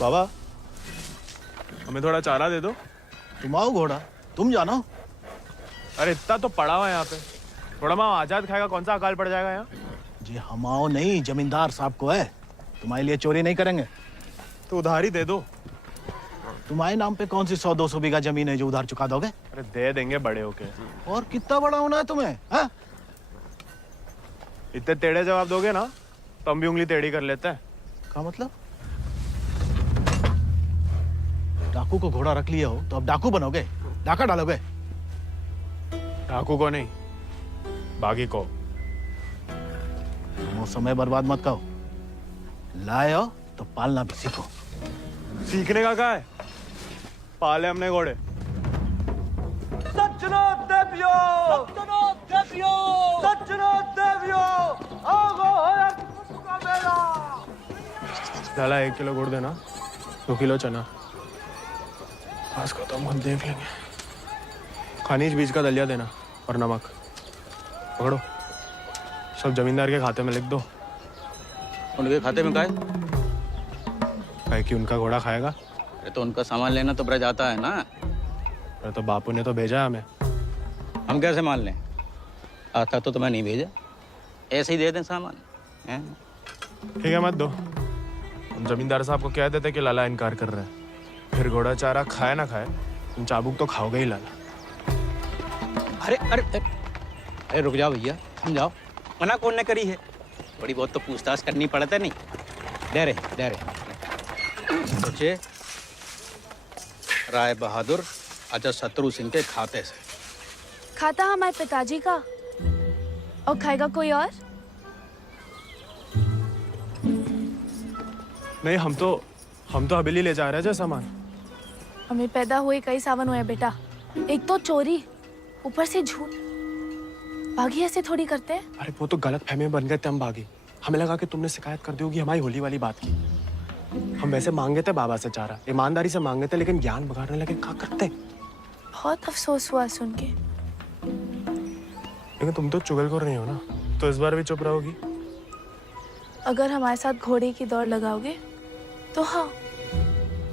बाबा, हमें थोड़ा चारा दे दो। तुम आओ घोड़ा, तुम जानो। अरे इतना तो पड़ा हुआ है यहाँ पे, थोड़ा माँ आजाद खाएगा, कौन सा अकाल पड़ जाएगा यहाँ? जी हमाओ नहीं, जमींदार साहब को है। तुम्हारे लिए चोरी नहीं करेंगे। तो उधार ही दे दो। तुम्हारे नाम पे कौन सी 100-200 बीघा जमीन है जो उधार चुका दोगे? अरे दे देंगे बड़े होके। और कितना बड़ा होना है तुम्हें? हा? इतने टेढ़े जवाब दोगे ना तो हम भी उंगली टेढ़ी कर लेते हैं। क्या मतलब? डाकू को घोड़ा रख लिए हो तो अब डाकू बनोगे, डाका डालोगे? डाकू को नहीं, बागी को। वो समय बर्बाद मत करो। लाए हो तो पालना भी सीखो। सीखने का क्या है, पाले हमने घोड़े। सज्जनो देवियो, सज्जनो देवियो, सज्जनो देवियो, आगो होया कुसुका मेला। डाला 1 किलो गुड़ देना, 2 किलो चना। आज को तो हम देख लेंगे। खनिज बीज का दलिया देना और नमक। पकड़ो, सब जमींदार के खाते में लिख दो। उनके खाते में काय? काहे कि उनका घोड़ा खाएगा। अरे तो उनका सामान लेना तो ब्रज आता है ना। अरे तो बापू ने तो भेजा हमें। हम कैसे मान लें? आता तो मैं नहीं भेजा, ऐसे ही दे दें सामान। ठीक है, मत दो। हम जमींदार साहब को कह देते कि लाला इनकार कर रहे हैं, फिर घोड़ा चारा खाए ना खाए तुम चाबुक तो खाओगे ही लाला। अरे अरे अरे रुक जाओ भैया, समझाओ। मना कौन ने करी है? थोड़ी बहुत तो पूछताछ करनी पड़ता नहीं। डरे सोचे राय बहादुर अजय शत्रु सिंह के खाते से। खाता हमारे पिताजी का, और खाएगा कोई और? नहीं, हम तो हवेली ले जा रहे हैं सामान। हमें पैदा हुए कई सावन हुए बेटा, एक तो चोरी, ऊपर से झूठ। भागी ऐसे थोड़ी करते हैं। अरे वो तो गलत फहमी में बन गए थे हम बागी। हमें लगा कि तुमने शिकायत कर दी होगी हमारी होली वाली बात की। हम वैसे मांगे थे बाबा से चारा, ईमानदारी से मांगे थे, लेकिन ज्ञान बगाड़ने लगे। क्या करते? बहुत अफसोस हुआ सुन के। लेकिन तुम तो चुगलखोर नहीं हो ना, तो इस बार भी चुप रहोगी? अगर हमारे साथ घोड़े की दौड़ लगाओगे तो हाँ,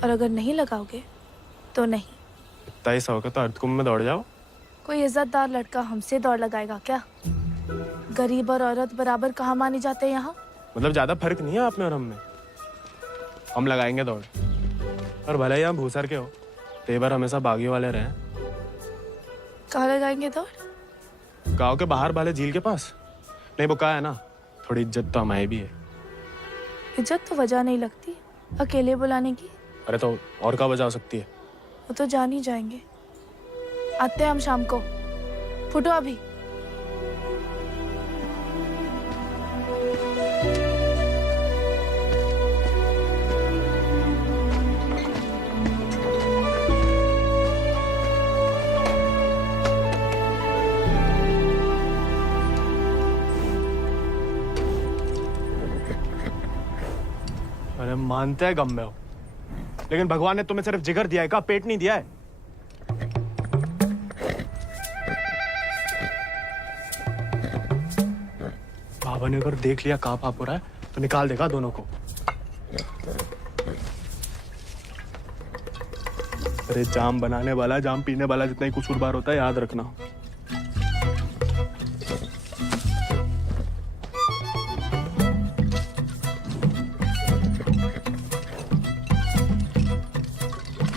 और अगर नहीं लगाओगे तो नहीं। इतना ही सौ तो अर्धकुंभ में दौड़ जाओ। कोई इज्जतदार लड़का हमसे दौड़ लगाएगा क्या? गरीब और औरत बराबर कहाँ माने जाते हैं यहाँ? मतलब ज्यादा फर्क नहीं है आप में और हम में। हम लगाएंगे दौड़, और भले ही हम भूसर के हो, तेवर हमेशा बागी वाले रहे। कहाँ लगाएंगे दौड़? गांव के बाहर वाले झील के पास। नहीं वो कहा है ना, थोड़ी इज्जत तो हमारी भी है। इज्जत तो वजह नहीं लगती अकेले बुलाने की। अरे तो और क्या वजह हो सकती है? वो तो जान ही जाएंगे। आते हैं हम शाम को। फुटो अभी। अरे मानते हैं गम में हो, लेकिन भगवान ने तुम्हें सिर्फ जिगर दिया है, का पेट नहीं दिया है। बाबा ने अगर देख लिया कहाँ पाप हो रहा है तो निकाल देगा दोनों को। अरे जाम बनाने वाला जाम पीने वाला जितना ही कसूरवार होता है, याद रखना।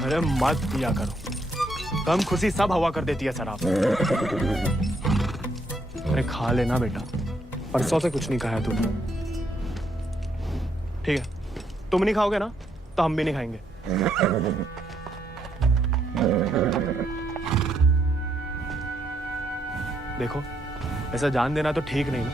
अरे मत पिया करो, कम खुशी सब हवा कर देती है शराब। अरे खा लेना बेटा, परसों से कुछ नहीं खाया तूने। ठीक है, तुम नहीं खाओगे ना तो हम भी नहीं खाएंगे। देखो ऐसा जान देना तो ठीक नहीं ना।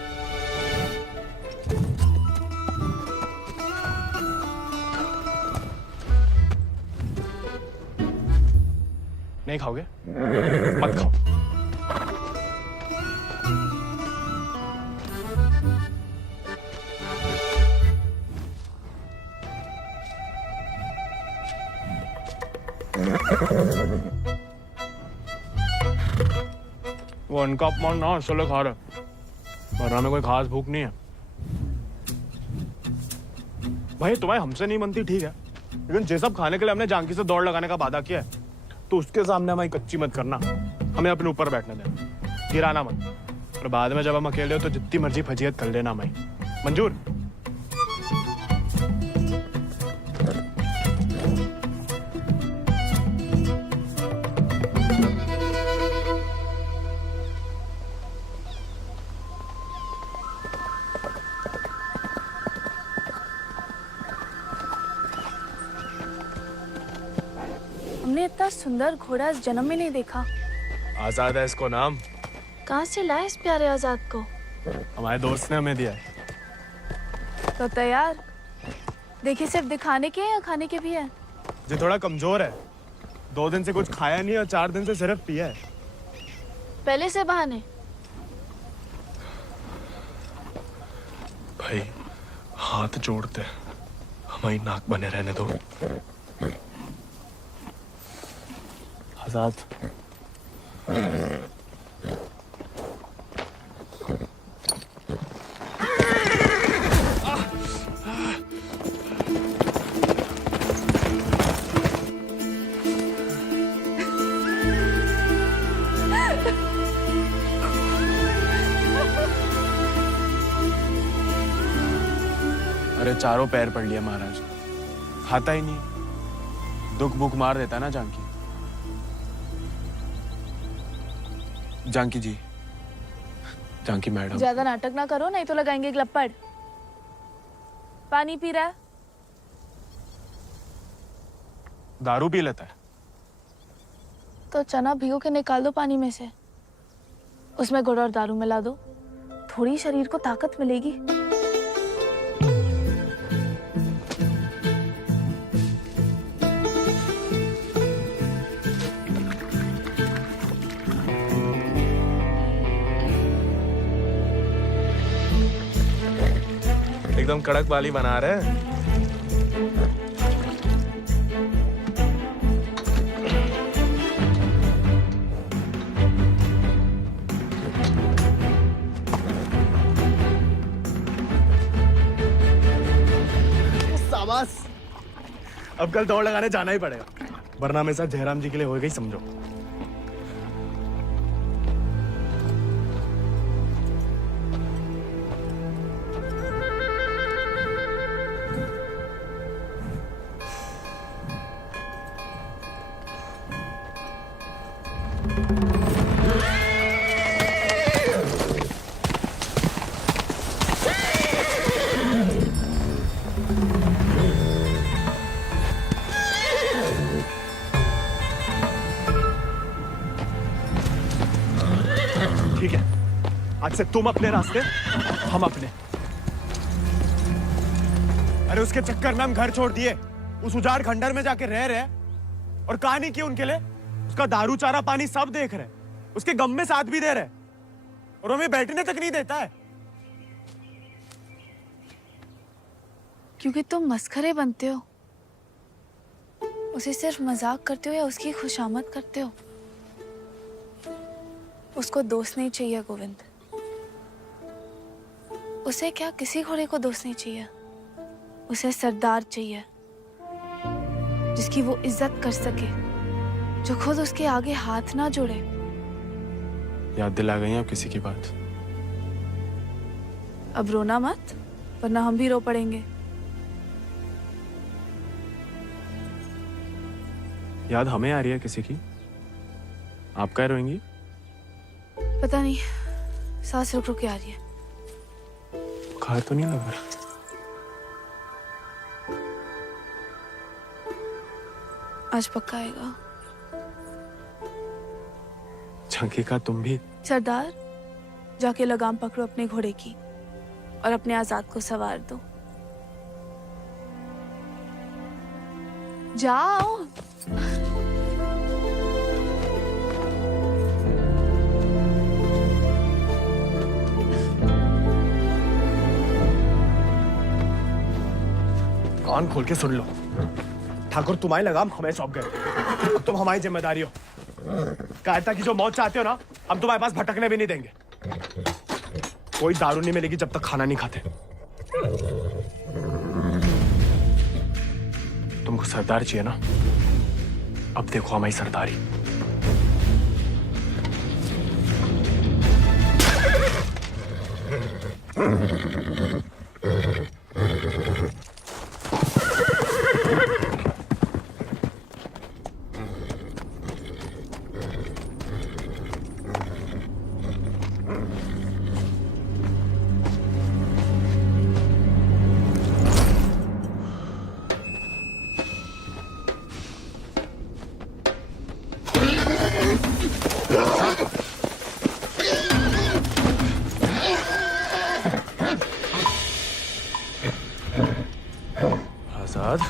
नहीं खाओगे? मत खाओ। वो उनका अपमान ना चलो खा रहे, वरना में कोई खास भूख नहीं है। भाई तुम्हारी हमसे नहीं बनती ठीक है, लेकिन जे सब खाने के लिए हमने जानकी से दौड़ लगाने का वादा किया है, तो उसके सामने हमारी कच्ची मत करना। हमें अपने ऊपर बैठने देना, गिराना मत। और बाद में जब हम अकेले हो तो जितनी मर्जी फजीहत कर लेना हमारी। मंजूर? हमने इतना सुंदर घोड़ा इस जन्म में नहीं देखा। आजाद है इसको नाम। कहाँ से लाए इस प्यारे आजाद को? हमारे दोस्त ने हमें दिया है। तो तैयार देखिए, सिर्फ दिखाने के या खाने के भी है? जो थोड़ा कमजोर है, 2 दिन से कुछ खाया नहीं और 4 दिन से सिर्फ पिया है। पहले से बहाने। भाई हाथ जोड़ते हमारी नाक बने रहने दो। आजाद अरे चारों पैर पड़ लिया महाराज, खाता ही नहीं। दुख भूख मार देता ना जानकी। जानकी जी, जानकी मैडम। ज्यादा नाटक ना करो, नहीं तो लगाएंगे एक लपड़। पानी पी रहा है? दारू पी लेता है। तो चना भिगो के निकाल दो पानी में से, उसमें गुड़ और दारू मिला दो, थोड़ी शरीर को ताकत मिलेगी। एकदम कड़क वाली बना रहे हैं। शाबाश, अब कल दौड़ लगाने जाना ही पड़ेगा, वरना हमेशा जयराम जी के लिए होएगा ही समझो। ठीक है, आज से तुम अपने रास्ते, हम अपने। अरे उसके चक्कर में हम घर छोड़ दिए, उस उजाड़ खंडर में जाके रह रहे हैं, और कहानी की उनके लिए उसका दारू चारा पानी सब देख रहे, उसके गम में साथ भी दे रहे, और हमें बैठने तक नहीं देता है। क्योंकि तुम मस्खरे बनते हो, उसे सिर्फ मजाक करते हो या उसकी खुशामद करते हो। उसको दोस्त नहीं चाहिए गोविंद, उसे क्या किसी घोड़े को दोस्त नहीं चाहिए, उसे सरदार चाहिए जिसकी वो इज्जत कर सके, जो खुद उसके आगे हाथ ना जोड़े। याद दिला गई आप किसी की बात। अब रोना मत, वरना हम भी रो पड़ेंगे। याद हमें आ रही है किसी की? आप क्या रोएंगी? पता नहीं, सांस रुक रुक के आ रही है। बुखार तो नहीं लग रहा? आज पक्का आएगा। झांकी का तुम भी? सरदार, जाके लगाम पकड़ो अपने घोड़े की और अपने आजाद को सवार दो। जाओ। कान खोल के सुन लो, ठाकुर तुम्हारी लगाम हमें सौंप गए, अब तुम हमारी जिम्मेदारी हो। कायरता की जो मौत चाहते हो ना, हम तुम्हारे पास भटकने भी नहीं देंगे। कोई दारू नहीं मिलेगी जब तक खाना नहीं खाते। तुमको सरदार चाहिए ना, अब देखो हमारी सरदारी। आजाद,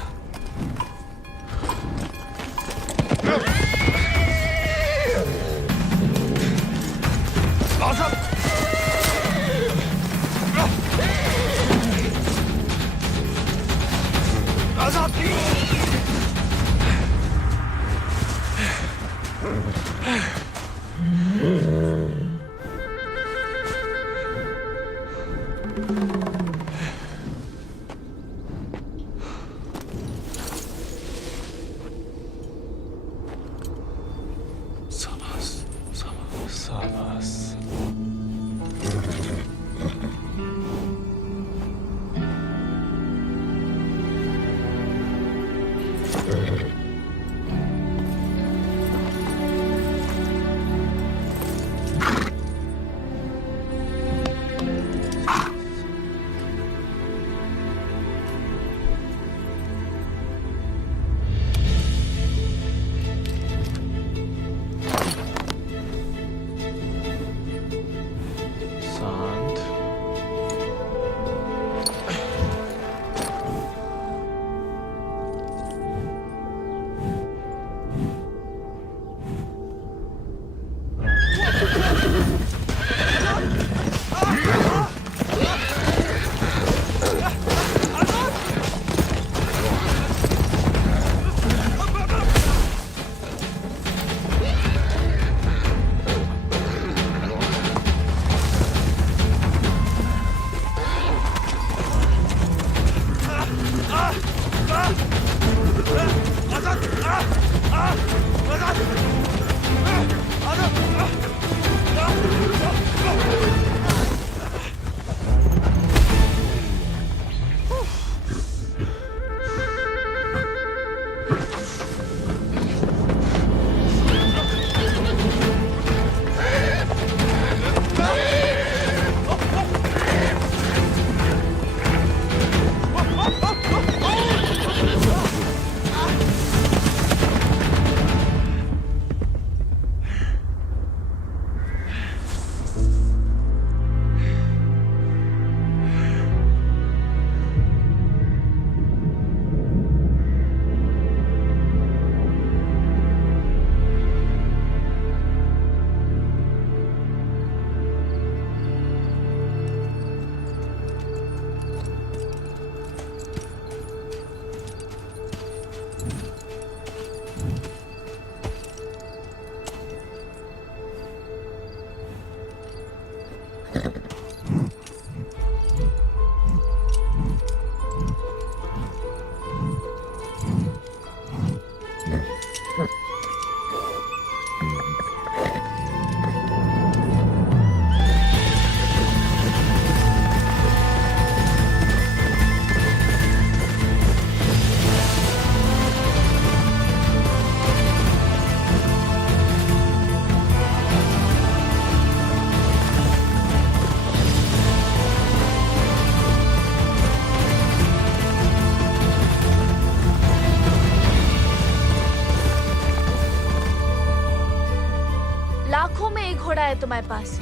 है तुम्हारे पास?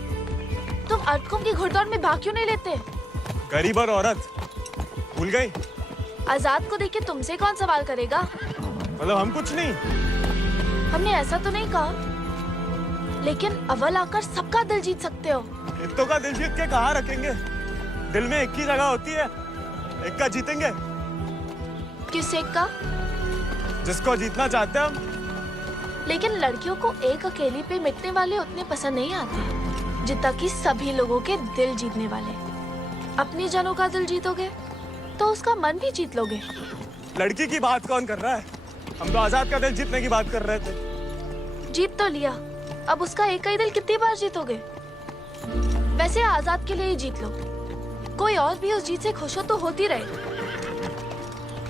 तुम अर्थकुंभ की घुड़दौड़ में भाग क्यों नहीं लेते? गरीब और औरत भूल गई? आजाद को देख के तुमसे कौन सवाल करेगा? मतलब हम कुछ नहीं? हमने ऐसा तो नहीं कहा, लेकिन अव्वल आकर सबका दिल जीत सकते हो। इत्तो का दिल जीत के कहाँ रखेंगे? दिल में एक ही जगह होती है, एक का जीतेंगे। किस एक का? जिसको जीतना चाहते हैं हम। लेकिन लड़कियों को एक अकेली पे मिटने वाले उतने पसंद नहीं आते जितना कि सभी लोगों के दिल जीतने वाले। अपनी जनों का दिल जीतोगे तो उसका मन भी जीत लोगे। लड़की की बात कौन कर रहा है? हम तो आजाद का दिल जीतने की बात कर रहे थे। जीत तो लिया, अब उसका एक ही दिल कितनी बार जीतोगे? वैसे आजाद के लिए ही जीत लो। कोई और भी उस जीत से खुश हो तो होती रहे,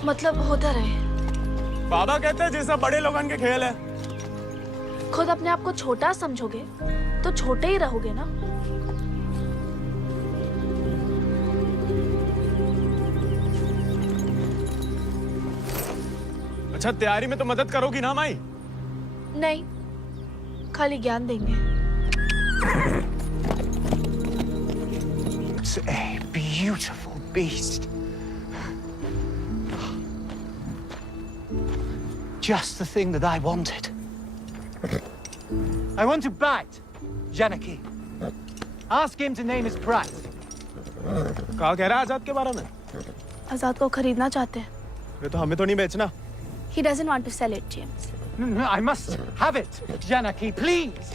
मतलब होता रहे। बाबा कहते हैं जैसा बड़े लोगों के खेल है। खुद अपने आप को छोटा समझोगे तो छोटे ही रहोगे ना। अच्छा, तैयारी में तो मदद करोगी ना माई? नहीं, खाली ज्ञान देंगे। It's a beautiful beast. Just the thing that I wanted. I want to bite Janaki. Ask him to name his price. कहा कह रहा है आजाद के बारे में? आजाद को खरीदना चाहते हैं। ये तो हमें तो नहीं बेचना। He doesn't want to sell it, James. No, I must have it, Janaki, please.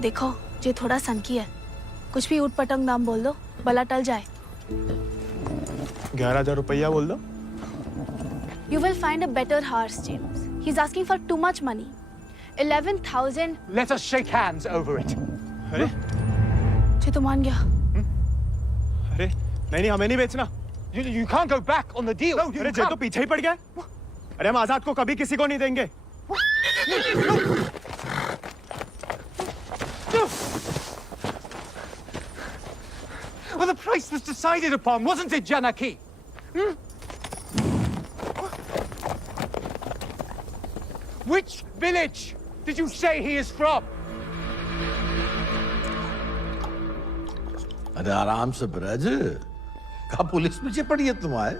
देखो, ये थोड़ा सनकी है। कुछ भी ऊट पटंग नाम बोल दो, भला टल जाए। 11,000 रुपया बोल दो। You will find a better horse, James. He's asking for too much money. 11,000. Let us shake hands over it. अरे? ये तो मान गया। अरे, नहीं हमें नहीं बेचना। You can't go back on the deal. No, अरे जे तो पीछे ही पड़ गया। अरे हम आजाद को कभी किसी को नहीं देंगे। Well, the price was decided upon, wasn't it, Janaki? Which village did you say he is from? अरे आराम से ब्रज, कहा पुलिस पीछे पड़ी है तुम्हारे?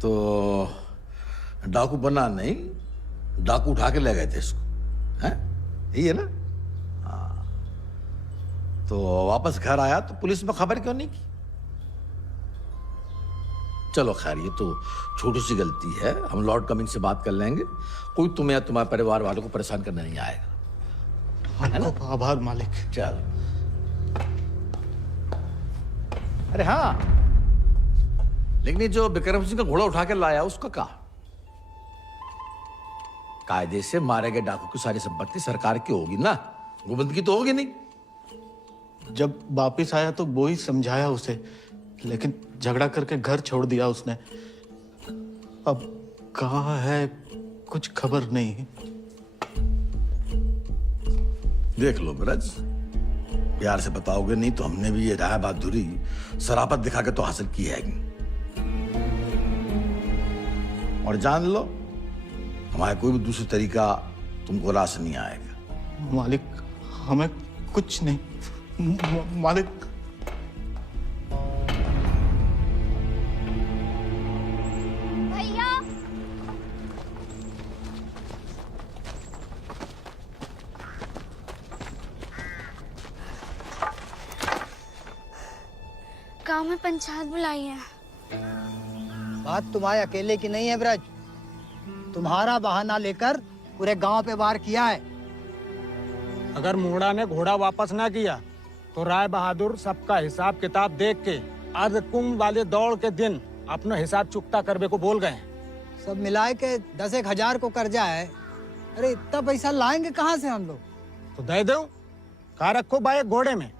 तो डाकू बना नहीं, डाकू उठा के ले गए थे इसको, हैं? यही है ना? हाँ। तो वापस घर आया तो पुलिस में खबर क्यों नहीं की? चलो खैर, ये तो छोटी सी गलती है, हम लॉर्ड कमिंग से बात कर लेंगे। कोई तुम्हें या तुम्हारे परिवार वालों को परेशान करने नहीं आएगा, है ना? आभार मालिक। चल। अरे हाँ, लेकिन ये जो बिक्रम सिंह का घोड़ा उठा के लाया उसका कहा? कायदे से मारे गए डाकू की सारी संपत्ति सरकार की होगी ना, गोविंद की तो होगी नहीं। जब वापिस आया तो वो ही समझाया उसे, लेकिन झगड़ा करके घर छोड़ दिया उसने। अब कहाँ है कुछ खबर नहीं। देख लो ब्रज, प्यार से बताओगे नहीं तो हमने भी ये राय बहादुरी सरापत दिखा के तो हासिल की है। और जान लो, हमारा कोई भी दूसरा तरीका तुमको रास नहीं आएगा। मालिक, हमें कुछ नहीं। मालिक, गांव में पंचायत बुलाई है। बात तुम्हारे अकेले की नहीं है ब्रज, तुम्हारा बहाना लेकर पूरे गांव पे वार किया है। अगर मुंगड़ा ने घोड़ा वापस ना किया तो राय बहादुर सबका हिसाब किताब देख के अर्धकुंभ वाले दौड़ के दिन अपना हिसाब चुकता करने को बोल गए। सब मिलाए के 10,000 को कर्जा है। अरे इतना पैसा लाएंगे कहाँ से हम लोग? तो दे दो, कहा रखो भाई घोड़े में।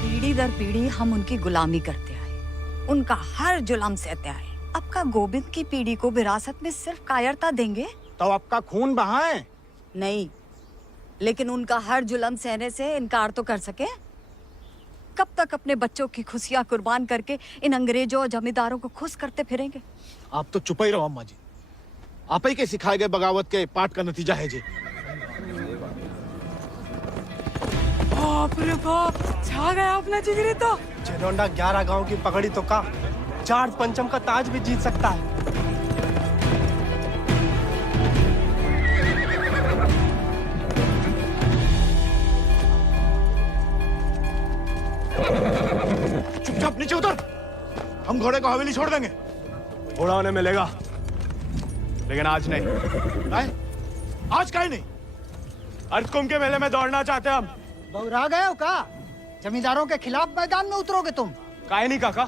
पीढ़ी दर पीढ़ी हम उनकी गुलामी करते आए, उनका हर जुल्म सहते आए। अब का गोविंद की पीढ़ी को विरासत में सिर्फ कायरता देंगे तो आपका खून बहाए? नहीं, लेकिन उनका हर जुल्म सहने से इनकार तो कर सके। कब तक अपने बच्चों की खुशियां कुर्बान करके इन अंग्रेजों और जमींदारों को खुश करते फिरेंगे? आप तो चुप ही रहो अम्मा जी। आप ही के सिखाए गए बगावत के पाठ का नतीजा है जी। बाप रे बाप, छा गया अपना जिगरी तो। जेडोंडा 11 गांव की पगड़ी तो का चार पंचम का ताज भी जीत सकता है। चुपचाप नीचे उतर। हम घोड़े को हवेली छोड़ देंगे। घोड़ा उन्हें मिलेगा, लेकिन आज नहीं। आज काहे नहीं? अर्धकुंभ के मेले में दौड़ना चाहते हम। बहुरा गए हो का? जमींदारों के खिलाफ मैदान में उतरोगे तुम? काहे नहीं काका?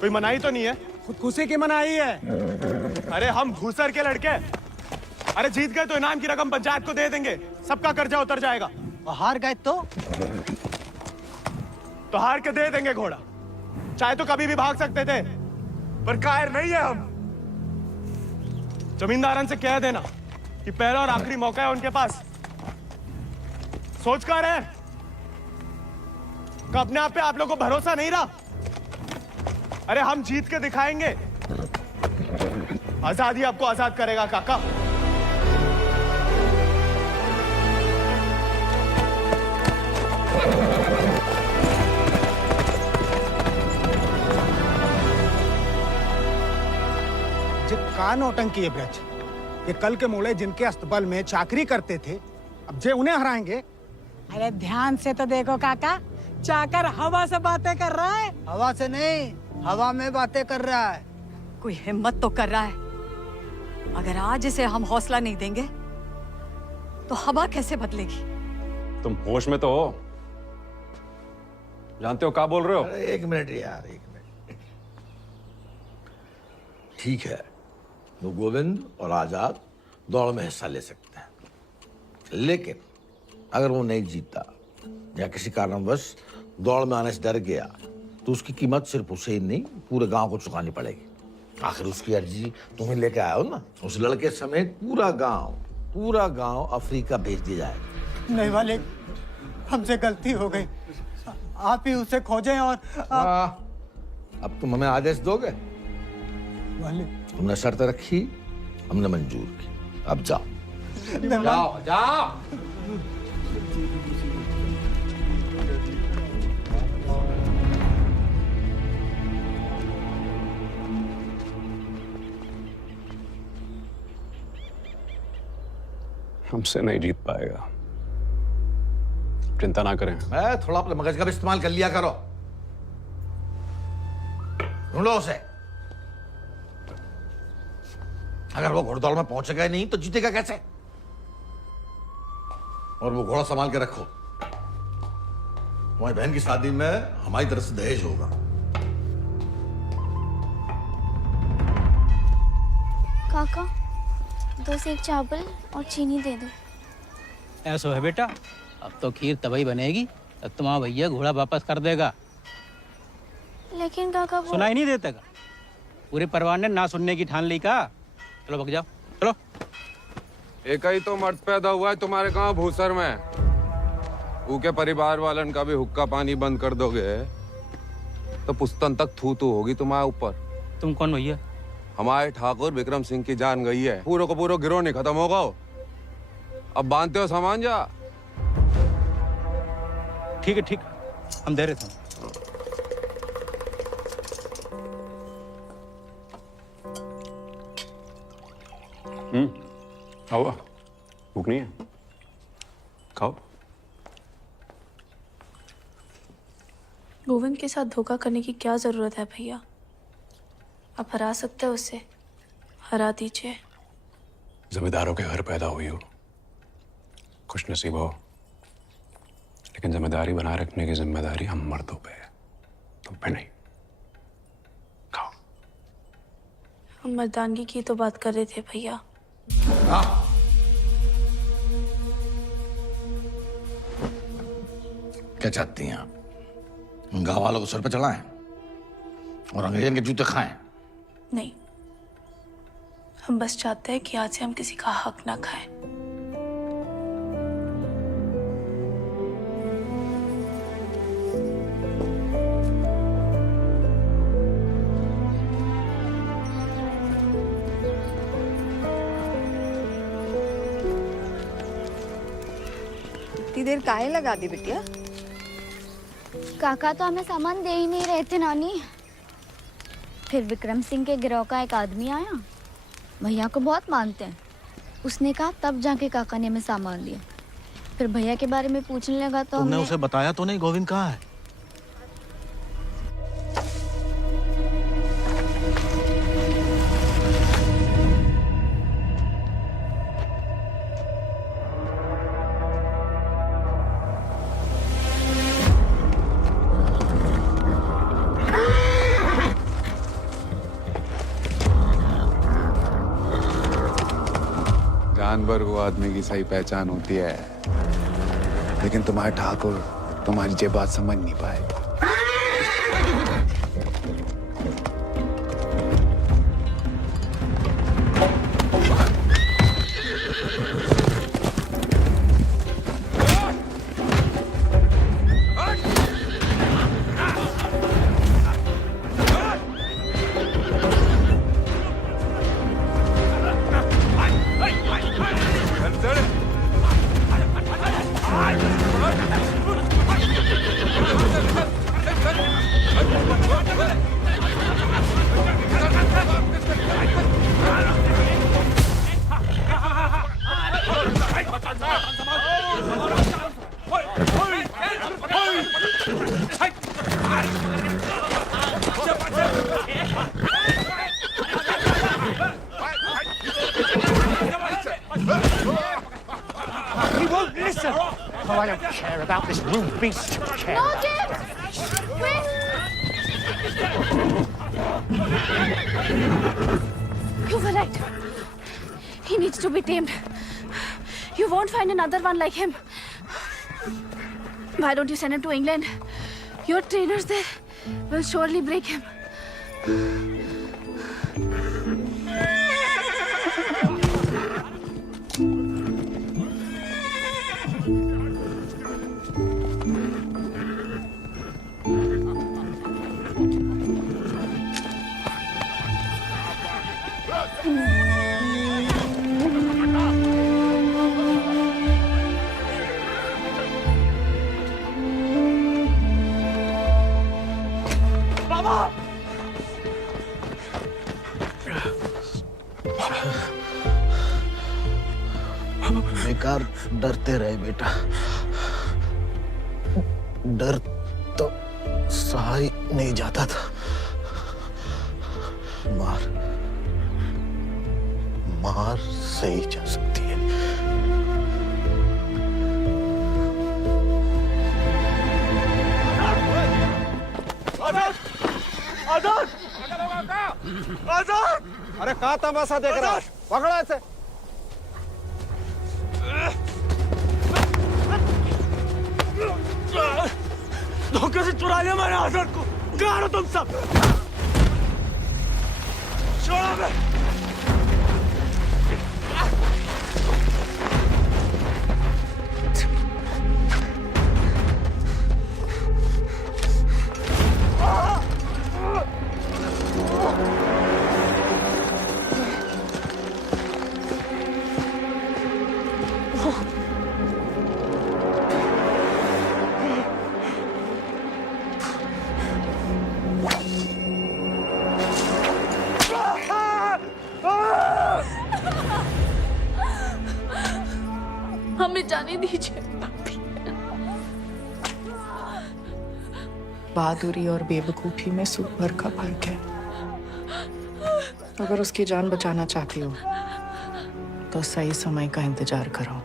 कोई मनाही तो नहीं है? खुदकुशी की मनाही है। अरे हम भूसर के लड़के, अरे जीत गए तो इनाम की रकम पंचायत को दे देंगे, सबका कर्जा उतर जाएगा। और हार गए तो हार के दे देंगे घोड़ा। चाहे तो कभी भी भाग सकते थे, पर कायर नहीं है हम। जमींदारन से कह देना कि पहला और आखिरी मौका है उनके पास। सोच कर है कि अपने आप पे आप लोगों को भरोसा नहीं रहा। अरे हम जीत के दिखाएंगे। आजादी आपको आजाद करेगा काका। का नौटंकी है ब्रज। ये कल के मोड़े जिनके अस्तबल में चाकरी करते थे, अब जे उन्हें हराएंगे। अरे ध्यान से तो देखो काका, चाकर हवा से बातें कर रहा है। हवा से नहीं, हवा में बातें कर रहा है। कोई हिम्मत तो कर रहा है। अगर आज इसे हम हौसला नहीं देंगे तो हवा कैसे बदलेगी? तुम होश में तो हो? जानते हो क्या बोल रहे हो? अरे एक मिनट यार, एक मिनट। ठीक है, वो गोविंद और आजाद दौड़ में हिस्सा ले सकते हैं, लेकिन अगर वो नहीं जीता या किसी कारणवश दौड़ में आने से डर गया तो उसकी कीमत सिर्फ उसे ही नहीं, पूरे गांव को चुकानी पड़ेगी। आखिर उसकी अर्जी तुम्हें लेके आए हो ना। उस लड़के समेत पूरा गांव अफ्रीका भेज दिया जाएगा। नहीं मालिक, हमसे गलती हो गई। आप ही उसे खोजें और अब तुम हमें आदेश दोगे? मालिक, तुमने शर्त रखी, हमने मंजूर की। अब जाओ जाओ जाओ। हमसे नहीं जीत पाएगा, चिंता ना करें। मैं थोड़ा अपने मगज का भी इस्तेमाल कर लिया करो। ढूंढो उसे। अगर वो घोड़दौड़ में पहुंचेगा ही नहीं तो जीतेगा कैसे? और वो घोड़ा संभाल के रखो। तुम्हारी बहन की शादी में हमारी तरफ से दहेज होगा। काका, 2 सेक चावल और चीनी दे दो। ऐसा है बेटा, अब तो खीर तभी बनेगी तब तुम्हारा भैया घोड़ा वापस कर देगा। लेकिन काका वो... सुनाई नहीं देता का? पूरे परिवार ने ना सुनने की ठान ली का। चलो भग जाओ, चलो। एक ही तो मर्द पैदा हुआ है तुम्हारे गांव भूसर में। ऊके परिवार वालन का भी हुक्का पानी बंद कर दोगे तो पुस्तन तक थू थू होगी तुम्हारे ऊपर। तुम कौन भैया? हमारे ठाकुर विक्रम सिंह की जान गई है। पूरा को पूरा गिरोह नहीं खत्म होगा। अब बांधते हो सामान जा। ठीक है, ठीक, हम दे रहे थे। खाओ, भूख नहीं है? खाओ। गोविंद के साथ धोखा करने की क्या जरूरत है भैया? आप हरा सकते हो उसे, हरा दीजिए। जमींदारों के घर पैदा हुई हो, खुश नसीब हो, लेकिन जिम्मेदारी बनाए रखने की जिम्मेदारी हम मर्दों पे है, तुम पे नहीं। खाओ। हम मर्दानगी की तो बात कर रहे थे भैया। क्या चाहती हैं आप? गांव वालों को सर पे चढ़ाएं और अंग्रेजन के जूते खाएं। नहीं, हम बस चाहते हैं कि आज से हम किसी का हक ना खाएं। इतनी देर काहे लगा दी बिटिया? काका तो हमें सामान दे ही नहीं रहे थे नानी। फिर विक्रम सिंह के गिरोह का एक आदमी आया, भैया को बहुत मानते हैं। उसने कहा तब जाके काका ने हमें सामान दिया। फिर भैया के बारे में पूछने लगा तो तुमने हमने उसे बताया तो नहीं गोविंद कहाँ है? जानवर को आदमी की सही पहचान होती है, लेकिन तुम्हारे ठाकुर तुम्हारी ये बात समझ नहीं पाए। He won't listen. Oh, I don't care about this rude beast. No, James! Wait! You were right. He needs to be tamed. You won't find another one like him. Why don't you send him to England? Your trainers there will surely break him. बेकार डरते रहे बेटा, डर तो सहा ही नहीं जाता था। मार मार सही जा सकती है। आजाद! आजाद! आजाद! अरे कहाँ तमाशा देख रहा है? पकड़ो ऐसे। धोखे से चुरा लिया मैंने आजाद को। कहाँ हो तुम सब? छोड़ो बे। हमें जाने दीजिए। बहादुरी और बेवकूफी में सूप भर का फर्क है। अगर उसकी जान बचाना चाहती हो तो सही समय का इंतजार करो।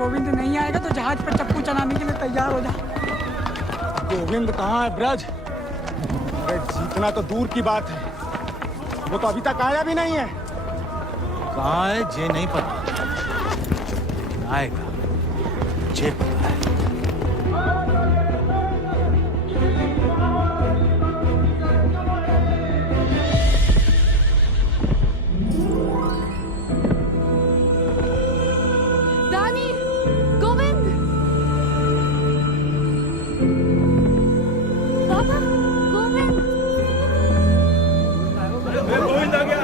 गोविंद नहीं आएगा तो जहाज पर चप्पू चलाने के लिए तैयार हो जा। गोविंद कहाँ है ब्रज? अरे जीतना तो दूर की बात है, वो तो अभी तक आया भी नहीं है। कहाँ है जे नहीं पता, आएगा जे पता है। रानी, गोविंद, पापा, गोविंद। गोविंद आ गया।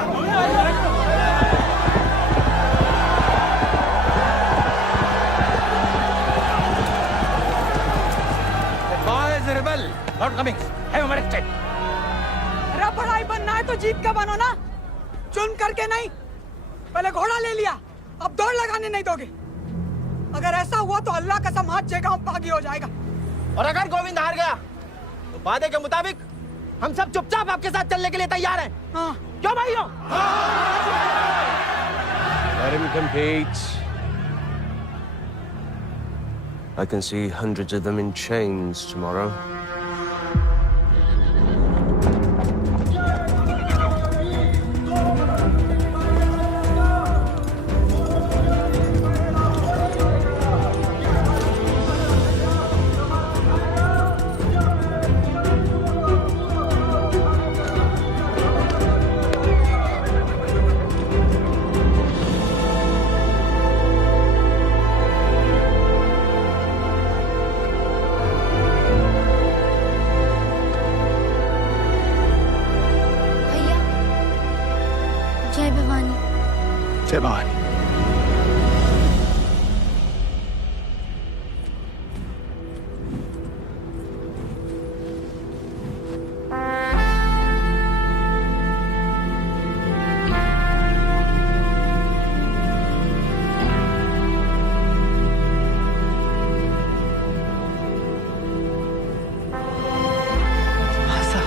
Not coming. Have him arrested. अरे पढ़ाई बनना है तो जीत का बनो ना, चुन करके नहीं। पहले घोड़ा ले लिया, अब दौड़ लगाने नहीं दोगे। अगर ऐसा हुआ तो अल्लाह कसम हाथ जगह पागी हो जाएगा। और अगर गोविंद हार गया तो वादे के मुताबिक हम सब चुपचाप आपके साथ चलने के लिए तैयार हैं। हाँ। क्यों भाइयों? Let him compete. I can see hundreds of them in chains tomorrow. जय भवानी। जय भवानी। आजा।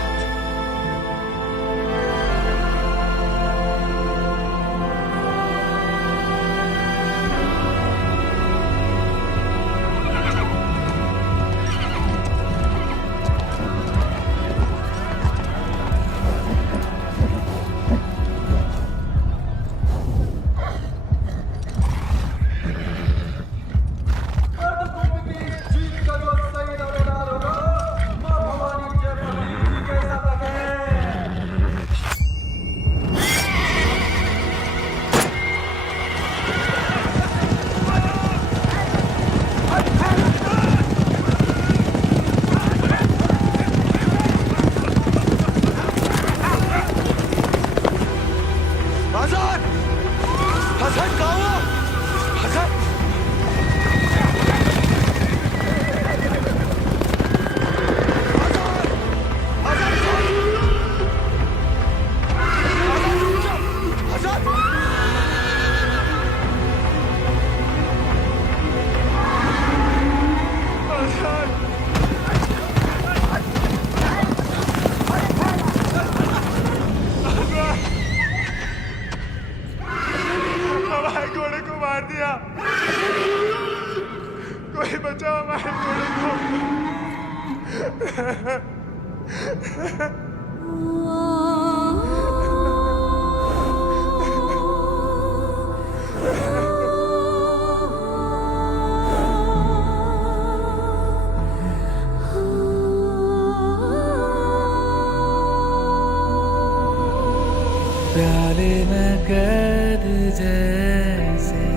प्याले में कैद जैसे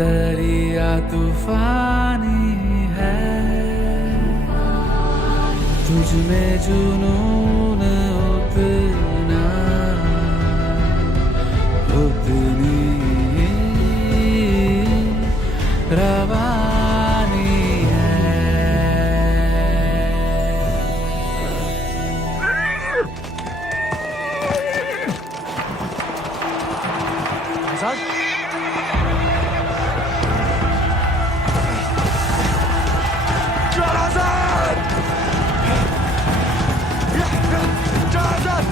दरिया तूफानी है, तुझ में जुनून उतना उतनी रवानी आजाद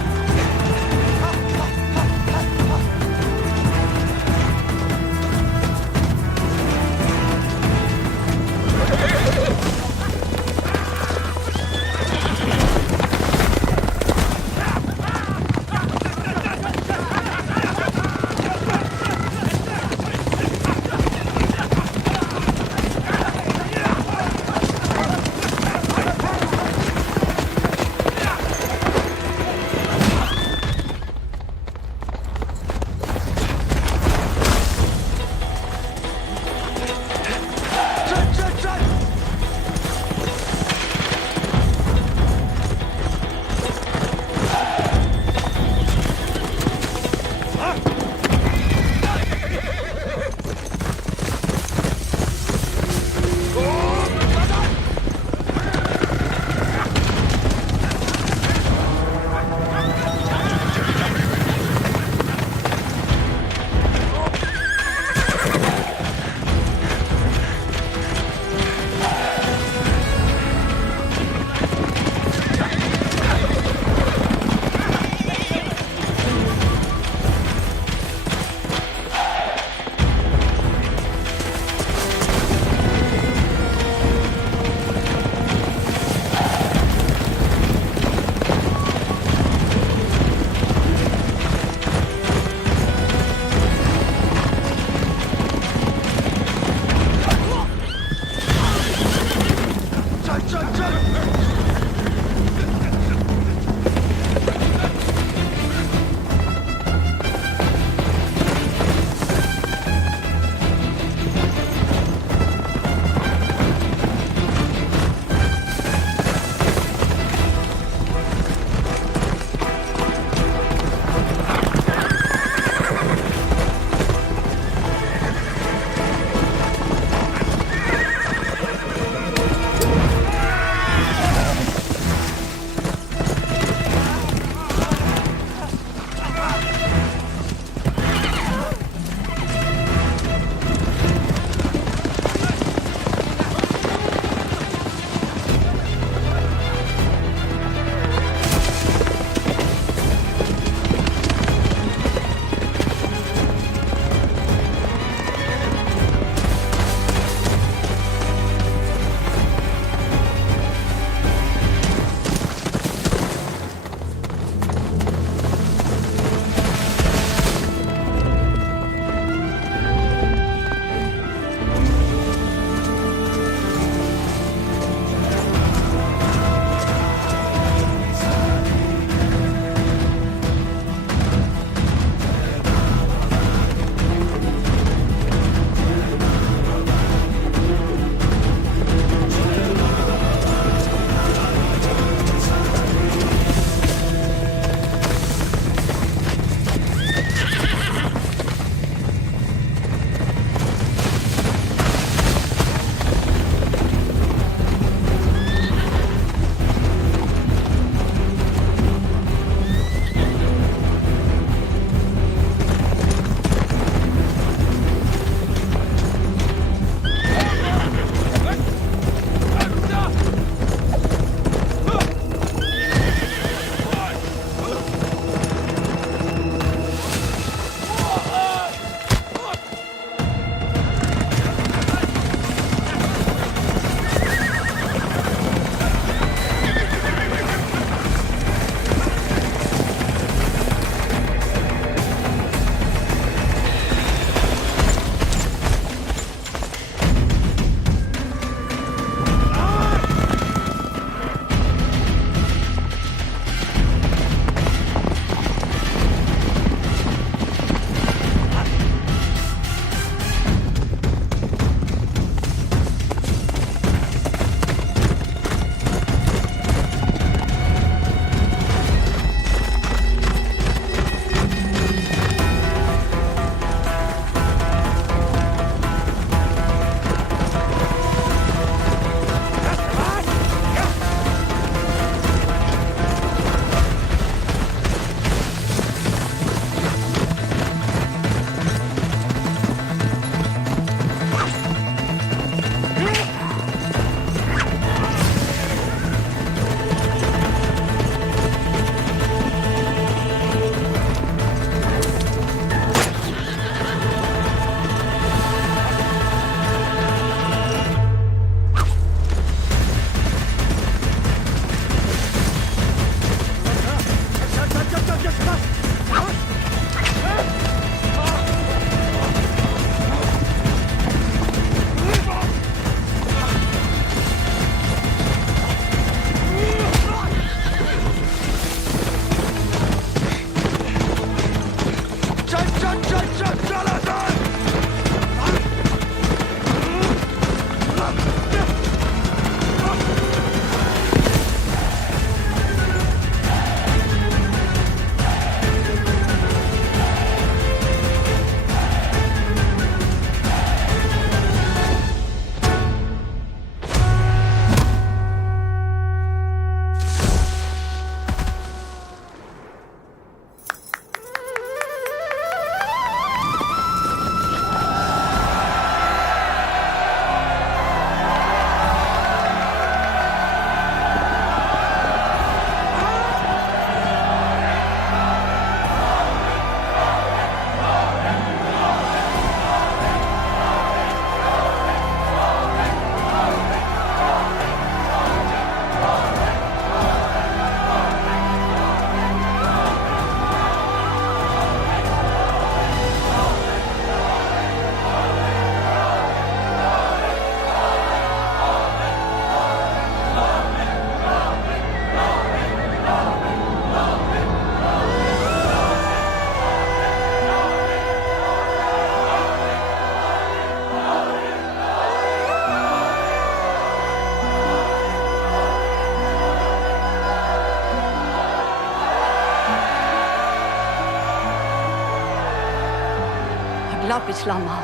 पिछला माह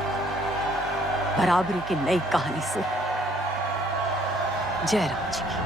बराबरी की नई कहानी से जयराम जी की।